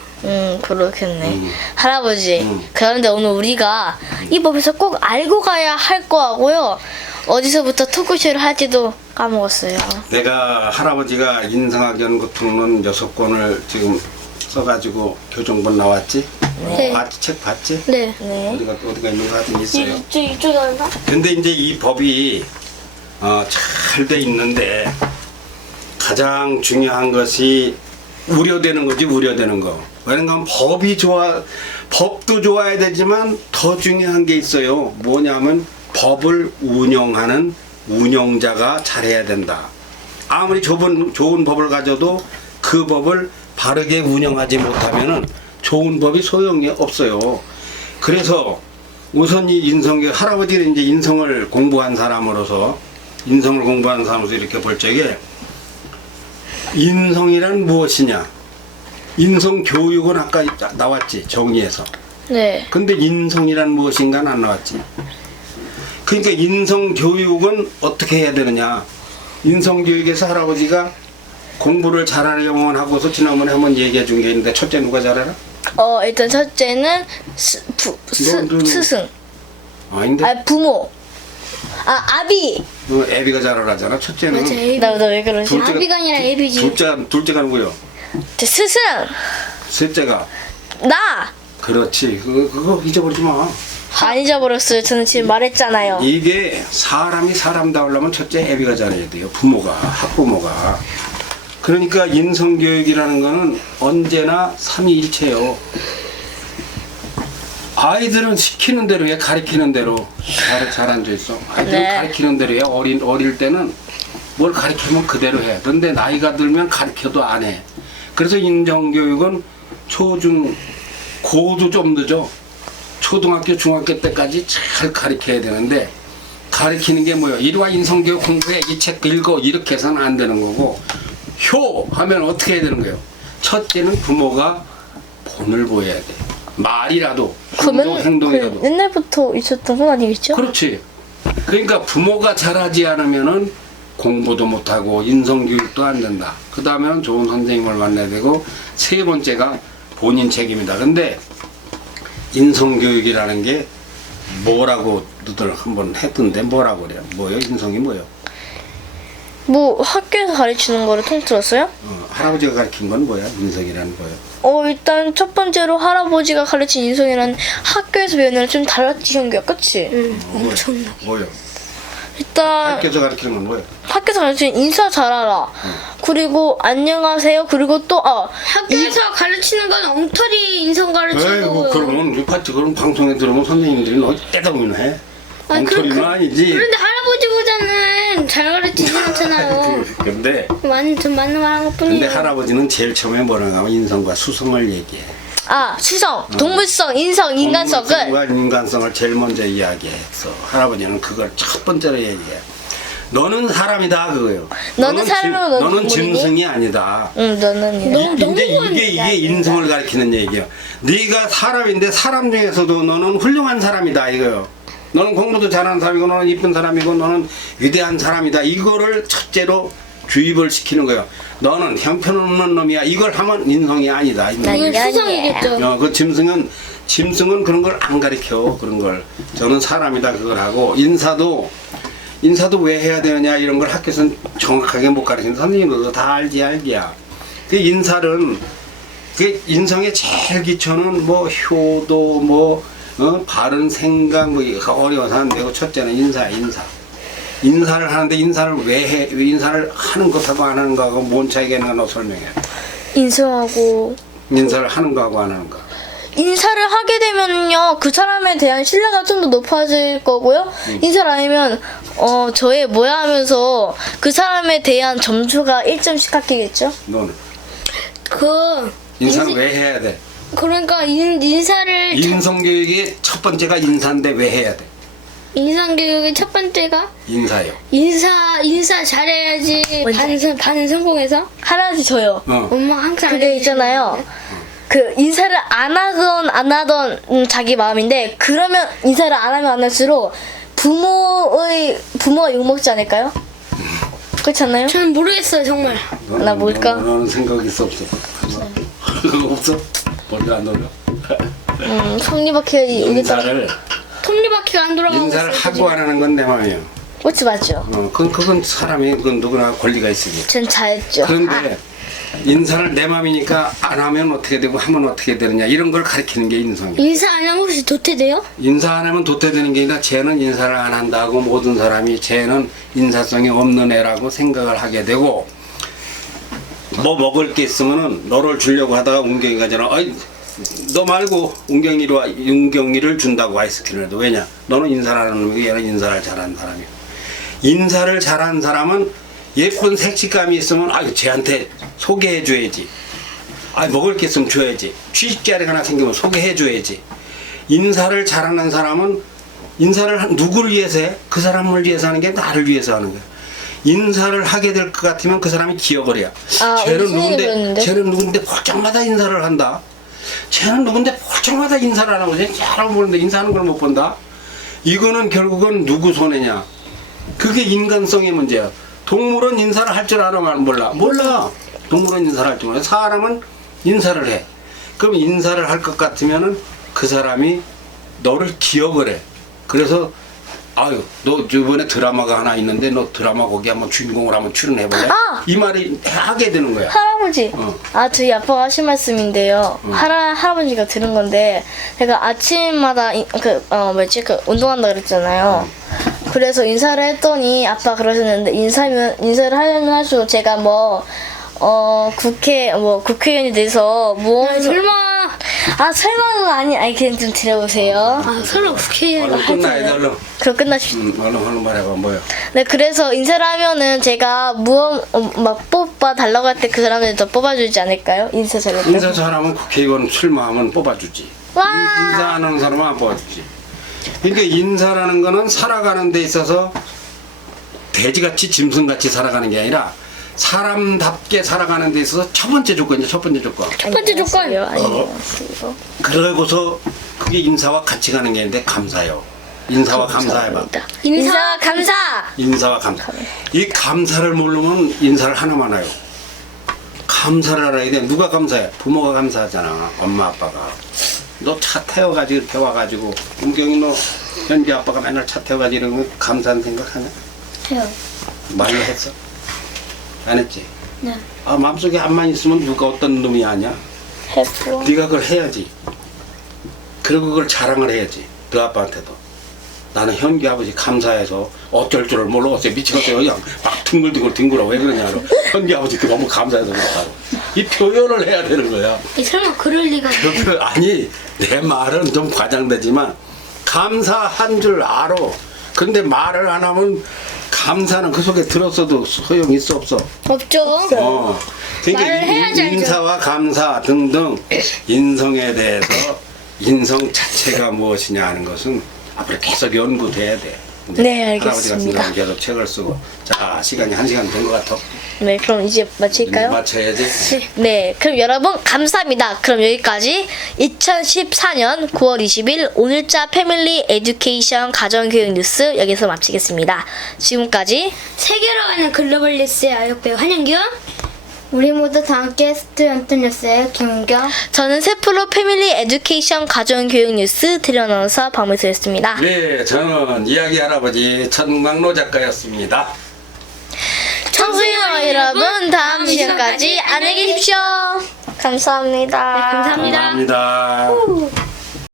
그렇겠네. 할아버지, 그런데 오늘 우리가 이 법에서 꼭 알고 가야 할 거하고요. 어디서부터 토크쇼를 할지도 까먹었어요. 내가 할아버지가 인성학 연구통론 6권을 지금 써가지고 교정본 나왔지? 네. 책 봤지? 네. 네. 어디가 있는 것 같은 있어요. 이쪽에 얼마? 근데 이제 이 법이 잘 돼 있는데 가장 중요한 것이 우려되는 거지. 우려되는 거. 왜냐면 법도 좋아야 되지만 더 중요한 게 있어요. 뭐냐면 법을 운영하는 운영자가 잘해야 된다. 아무리 좋은 법을 가져도 그 법을 바르게 운영하지 못하면은 좋은 법이 소용이 없어요. 그래서 우선 이 할아버지는 이제 인성을 공부한 사람으로서 이렇게 볼 적에 인성이란 무엇이냐? 인성 교육은 아까 나왔지, 정의에서. 네. 근데 인성이란 무엇인가는 안 나왔지. 그러니까 인성 교육은 어떻게 해야 되느냐? 인성 교육에서 할아버지가 공부를 잘하려면 하고서 지난번에 한번 얘기해 준 게 있는데 첫째 누가 잘하라? 일단 첫째는 스승. 아닌데? 부모. 아비. 애비가 잘하라잖아. 첫째는. 맞아, 애비. 나 왜 그러지? 둘째가- 아비가 아니라 애비지. 둘째가 누구요? 스승. 셋째가. 나. 그렇지. 그거 잊어버리지 마. 안 잊어버렸어요. 저는 지금 말했잖아요. 이게 사람이 사람다우려면 첫째 애비가 잘해야 돼요. 부모가, 학부모가. 그러니까 인성교육이라는 거는 언제나 삼위일체요. 아이들은 시키는 대로 해, 가르치는 대로. 잘 앉아있어. 아이들은 네. 가르치는 대로 해. 어릴 때는 뭘 가르치면 그대로 해. 그런데 나이가 들면 가르쳐도 안 해. 그래서 인성교육은 초중 고도 좀 늦어. 초등학교 중학교 때까지 잘 가르쳐야 되는데 가르치는 게 뭐예요? 이리와 인성교육 공부해, 이 책 읽어, 이렇게 해서는 안 되는 거고, 효 하면 어떻게 해야 되는 거예요? 첫째는 부모가 본을 보여야 돼. 말이라도 행동이라도. 옛날부터 있었던 건 아니겠죠? 그렇지. 그러니까 부모가 잘하지 않으면은 공부도 못하고 인성교육도 안 된다. 그 다음에는 좋은 선생님을 만나야 되고, 세 번째가 본인 책임이다. 근데 인성교육이라는 게 뭐라고 너들 한번 했던데 뭐라고 그래요? 뭐예요? 인성이 뭐예요? 뭐 학교에서 가르치는 거를 통틀었어요? 할아버지가 가르친 건 뭐야? 인성이라는 거예요. 일단 첫 번째로 할아버지가 가르친 인성이란 학교에서 배우는 좀 달랐지, 형규야, 그치? 엄청나. 뭐요? 일단 학교에서 가르치는 건 뭐예요? 학교에서 가르치는 인사 잘하라. 그리고 안녕하세요. 그리고 또 학교에서 가르치는 건 엉터리 인성 가르치는 에이, 뭐 거고요. 그러면 같이 그런 방송에 들으면 선생님들이 너 때다보면 해. 엉터리는 아니지. 그런데 할아버지보다는 잘 가르치진 않잖아요. 근데 좀 맞는 말 한 것뿐이에요. 근데 할아버지는 제일 처음에 뭐라고 하면 인성과 수성을 얘기해. 수성, 동물성, 인성, 인간성을 동물성과 인간성을 제일 먼저 이야기했어. 할아버지는 그걸 첫 번째로 얘기해. 너는 사람이다 그거요. 너는 사람이고 너는 너는 동물이니? 짐승이 아니다. 너는 이제 이게 인성을 가리키는 얘기야. 네가 사람인데 사람 중에서도 너는 훌륭한 사람이다 이거요. 너는 공부도 잘하는 사람이고 너는 이쁜 사람이고 너는 위대한 사람이다. 이거를 첫째로 주입을 시키는 거예요. 너는 형편없는 놈이야. 이걸 하면 인성이 아니다. 이건 아니야. 수성이겠죠. 그 짐승은 그런 걸 안 가리켜. 그런 걸. 저는 사람이다 그걸 하고 인사도 왜 해야 되느냐 이런 걸 학교에서는 정확하게 못 가르치는데 선생님 그거 다 알기야. 그 인사는 그 인성의 제일 기초는 뭐 효도 뭐 바른 생각 뭐 어려워서 안 되고 첫째는 인사야. 인사를 하는데 인사를 왜 해? 인사를 하는 것하고 안 하는 거하고 뭔 차이가 있는 거 설명해. 인성하고 인사를 하는 거하고 안 하는 거. 인사를 하게 되면요 그 사람에 대한 신뢰가 좀 더 높아질 거고요. 인사를 안 하면 저의 뭐야 하면서 그 사람에 대한 점수가 1점씩 깎이겠죠. 너는 그 인사는 왜 해야 돼? 그러니까 인사를 인성교육의 첫 번째가 인사인데 왜 해야 돼? 인상교육의 첫 번째가 인사요. 인사 잘해야지 반은 성공해서. 하나씩 저요. 엄마 항상 그게 있잖아요. 그 인사를 안 하건 안 하던 자기 마음인데 그러면 인사를 안 하면 안 할수록 부모가 욕먹지 않을까요? 그렇지 않나요? 저는 모르겠어요 정말. 나 뭘까? 너는 생각 있어 없어? 없어? 머리가 안 돌려? 섭리박해 인사를 톱니바퀴가 안 돌아가고 인사를 있어요, 하고 지금. 안 하는 건 내 마음이에요. 그렇지 맞죠? 그건 사람이 그건 누구나 권리가 있으니. 전 잘했죠. 그런데 인사를 내 마음이니까 안 하면 어떻게 되고 하면 어떻게 되느냐 이런 걸 가리키는 게 인성이에요. 인사 안 하면 혹시 도태돼요? 인사 안 하면 도태되는 게 아니라 쟤는 인사를 안 한다고 모든 사람이 쟤는 인사성이 없는 애라고 생각을 하게 되고 뭐 먹을 게 있으면은 너를 주려고 하다가 운경이가 잖아. 아이 너 말고 운경이를 준다고 아이스크림을 해도 왜냐? 너는 인사를 하는 놈이고 얘는 인사를 잘하는 사람이야. 인사를 잘하는 사람은 예쁜 색식감이 있으면 아유 쟤한테 소개해 줘야지. 아 먹을 게 있으면 줘야지. 취직자리가 하나 생기면 소개해 줘야지. 인사를 잘하는 사람은 인사를 누구를 위해서 해? 그 사람을 위해서 하는 게 나를 위해서 하는 거야. 인사를 하게 될 것 같으면 그 사람이 기억을 해요. 쟤는 누군데 볼장마다 인사를 한다. 쟤는 누군데 볼장마다 인사를 안 하고 쟤는 잘안 보는데 인사하는 걸 못 본다. 이거는 결국은 누구 손해냐? 그게 인간성의 문제야. 동물은 인사를 할 줄 알아만 몰라. 동물은 인사를 할 줄 몰라. 사람은 인사를 해. 그럼 인사를 할 것 같으면은 그 사람이 너를 기억을 해. 그래서 아유 너 이번에 드라마가 하나 있는데 너 드라마 거기 한번 주인공으로 한번 출연해볼래? 이 말이 하게 되는 거야. 할아버지, 저희 아빠가 하신 말씀인데요. 할아버지가 들은 건데, 제가 아침마다 운동한다 그랬잖아요. 그래서 인사를 했더니 아빠 그러셨는데 인사를 하려면 할수록 제가 국회의원이 돼서 설마 설마는 아니 그냥 좀 들어보세요. 설마 국회의원 얼른 끝나야 돼 얼른. 그럼 끝나십시오. 얼른 말해봐 뭐야. 네, 그래서 인사를 하면은 제가 뽑아 달라고 할 때 그 사람들 더 뽑아주지 않을까요? 인사 잘할 때. 인사 잘하면 국회의원 출마하면 뽑아주지. 와! 인사 안 하는 사람은 안 뽑아주지. 그러니까 인사라는 거는 살아가는 데 있어서 돼지같이 짐승같이 살아가는 게 아니라 사람답게 살아가는 데 있어서 첫 번째 조건이야. 첫 번째 조건. 첫 번째 조건. 그러고서 그게 인사와 같이 가는 게 있는데 감사요. 인사와 감사해봐. 인사 감사. 인사와 감사. 이 감사를 모르면 인사를 하나만 해요. 감사를 알아야 돼. 누가 감사해? 부모가 감사하잖아. 엄마 아빠가. 너 차 태워가지고 이렇게 와가지고 은경이 너 현지 아빠가 맨날 차 태워가지고 이러면 감사한 생각하냐? 해요. 말로 했어? 안 했지? 네. 아 마음속에 암만 있으면 누가 어떤 놈이 아냐? 했고. 네가 그걸 해야지. 그리고 그걸 자랑을 해야지. 너 아빠한테도. 나는 현기 아버지 감사해서 어쩔 줄을 모르겠어요. 미치겠어요. 그냥 막 둥글둥글 왜 그러냐고. 현기 아버지 너무 감사해서 그렇다고. 이 표현을 해야 되는 거야. 설마 그럴 리가. 아니 내 말은 좀 과장되지만 감사한 줄 알아. 근데 말을 안 하면 감사는 그 속에 들었어도 소용이 있어 없어. 없죠. 그러니까 말을 해야지 알죠. 인사와 감사 등등 인성에 대해서 인성 자체가 무엇이냐 하는 것은 앞으로 계속 연구돼야 돼. 이제 네, 할아버지 알겠습니다. 같은 경우는 계속 책을 쓰고. 자, 시간이 1시간 된 것 같아. 네, 그럼 이제 마칠까요? 맞춰야지. 네, 그럼 여러분 감사합니다. 그럼 여기까지 2014년 9월 20일 오늘자 패밀리 에듀케이션 가정교육 뉴스 여기서 마치겠습니다. 지금까지 세계로 가는 글로벌 뉴스의 아역배우 한영규. 우리 모두 다 함께 스튜던트 뉴스의 김은경. 저는 세프로 패밀리 에듀케이션 가정교육 뉴스 드려나운서 박미수였습니다. 네, 저는 이야기 할아버지 천광로 작가였습니다. 청소년 여러분 다음 시간까지 안녕히 계십시오. 감사합니다. 네, 감사합니다. 감사합니다.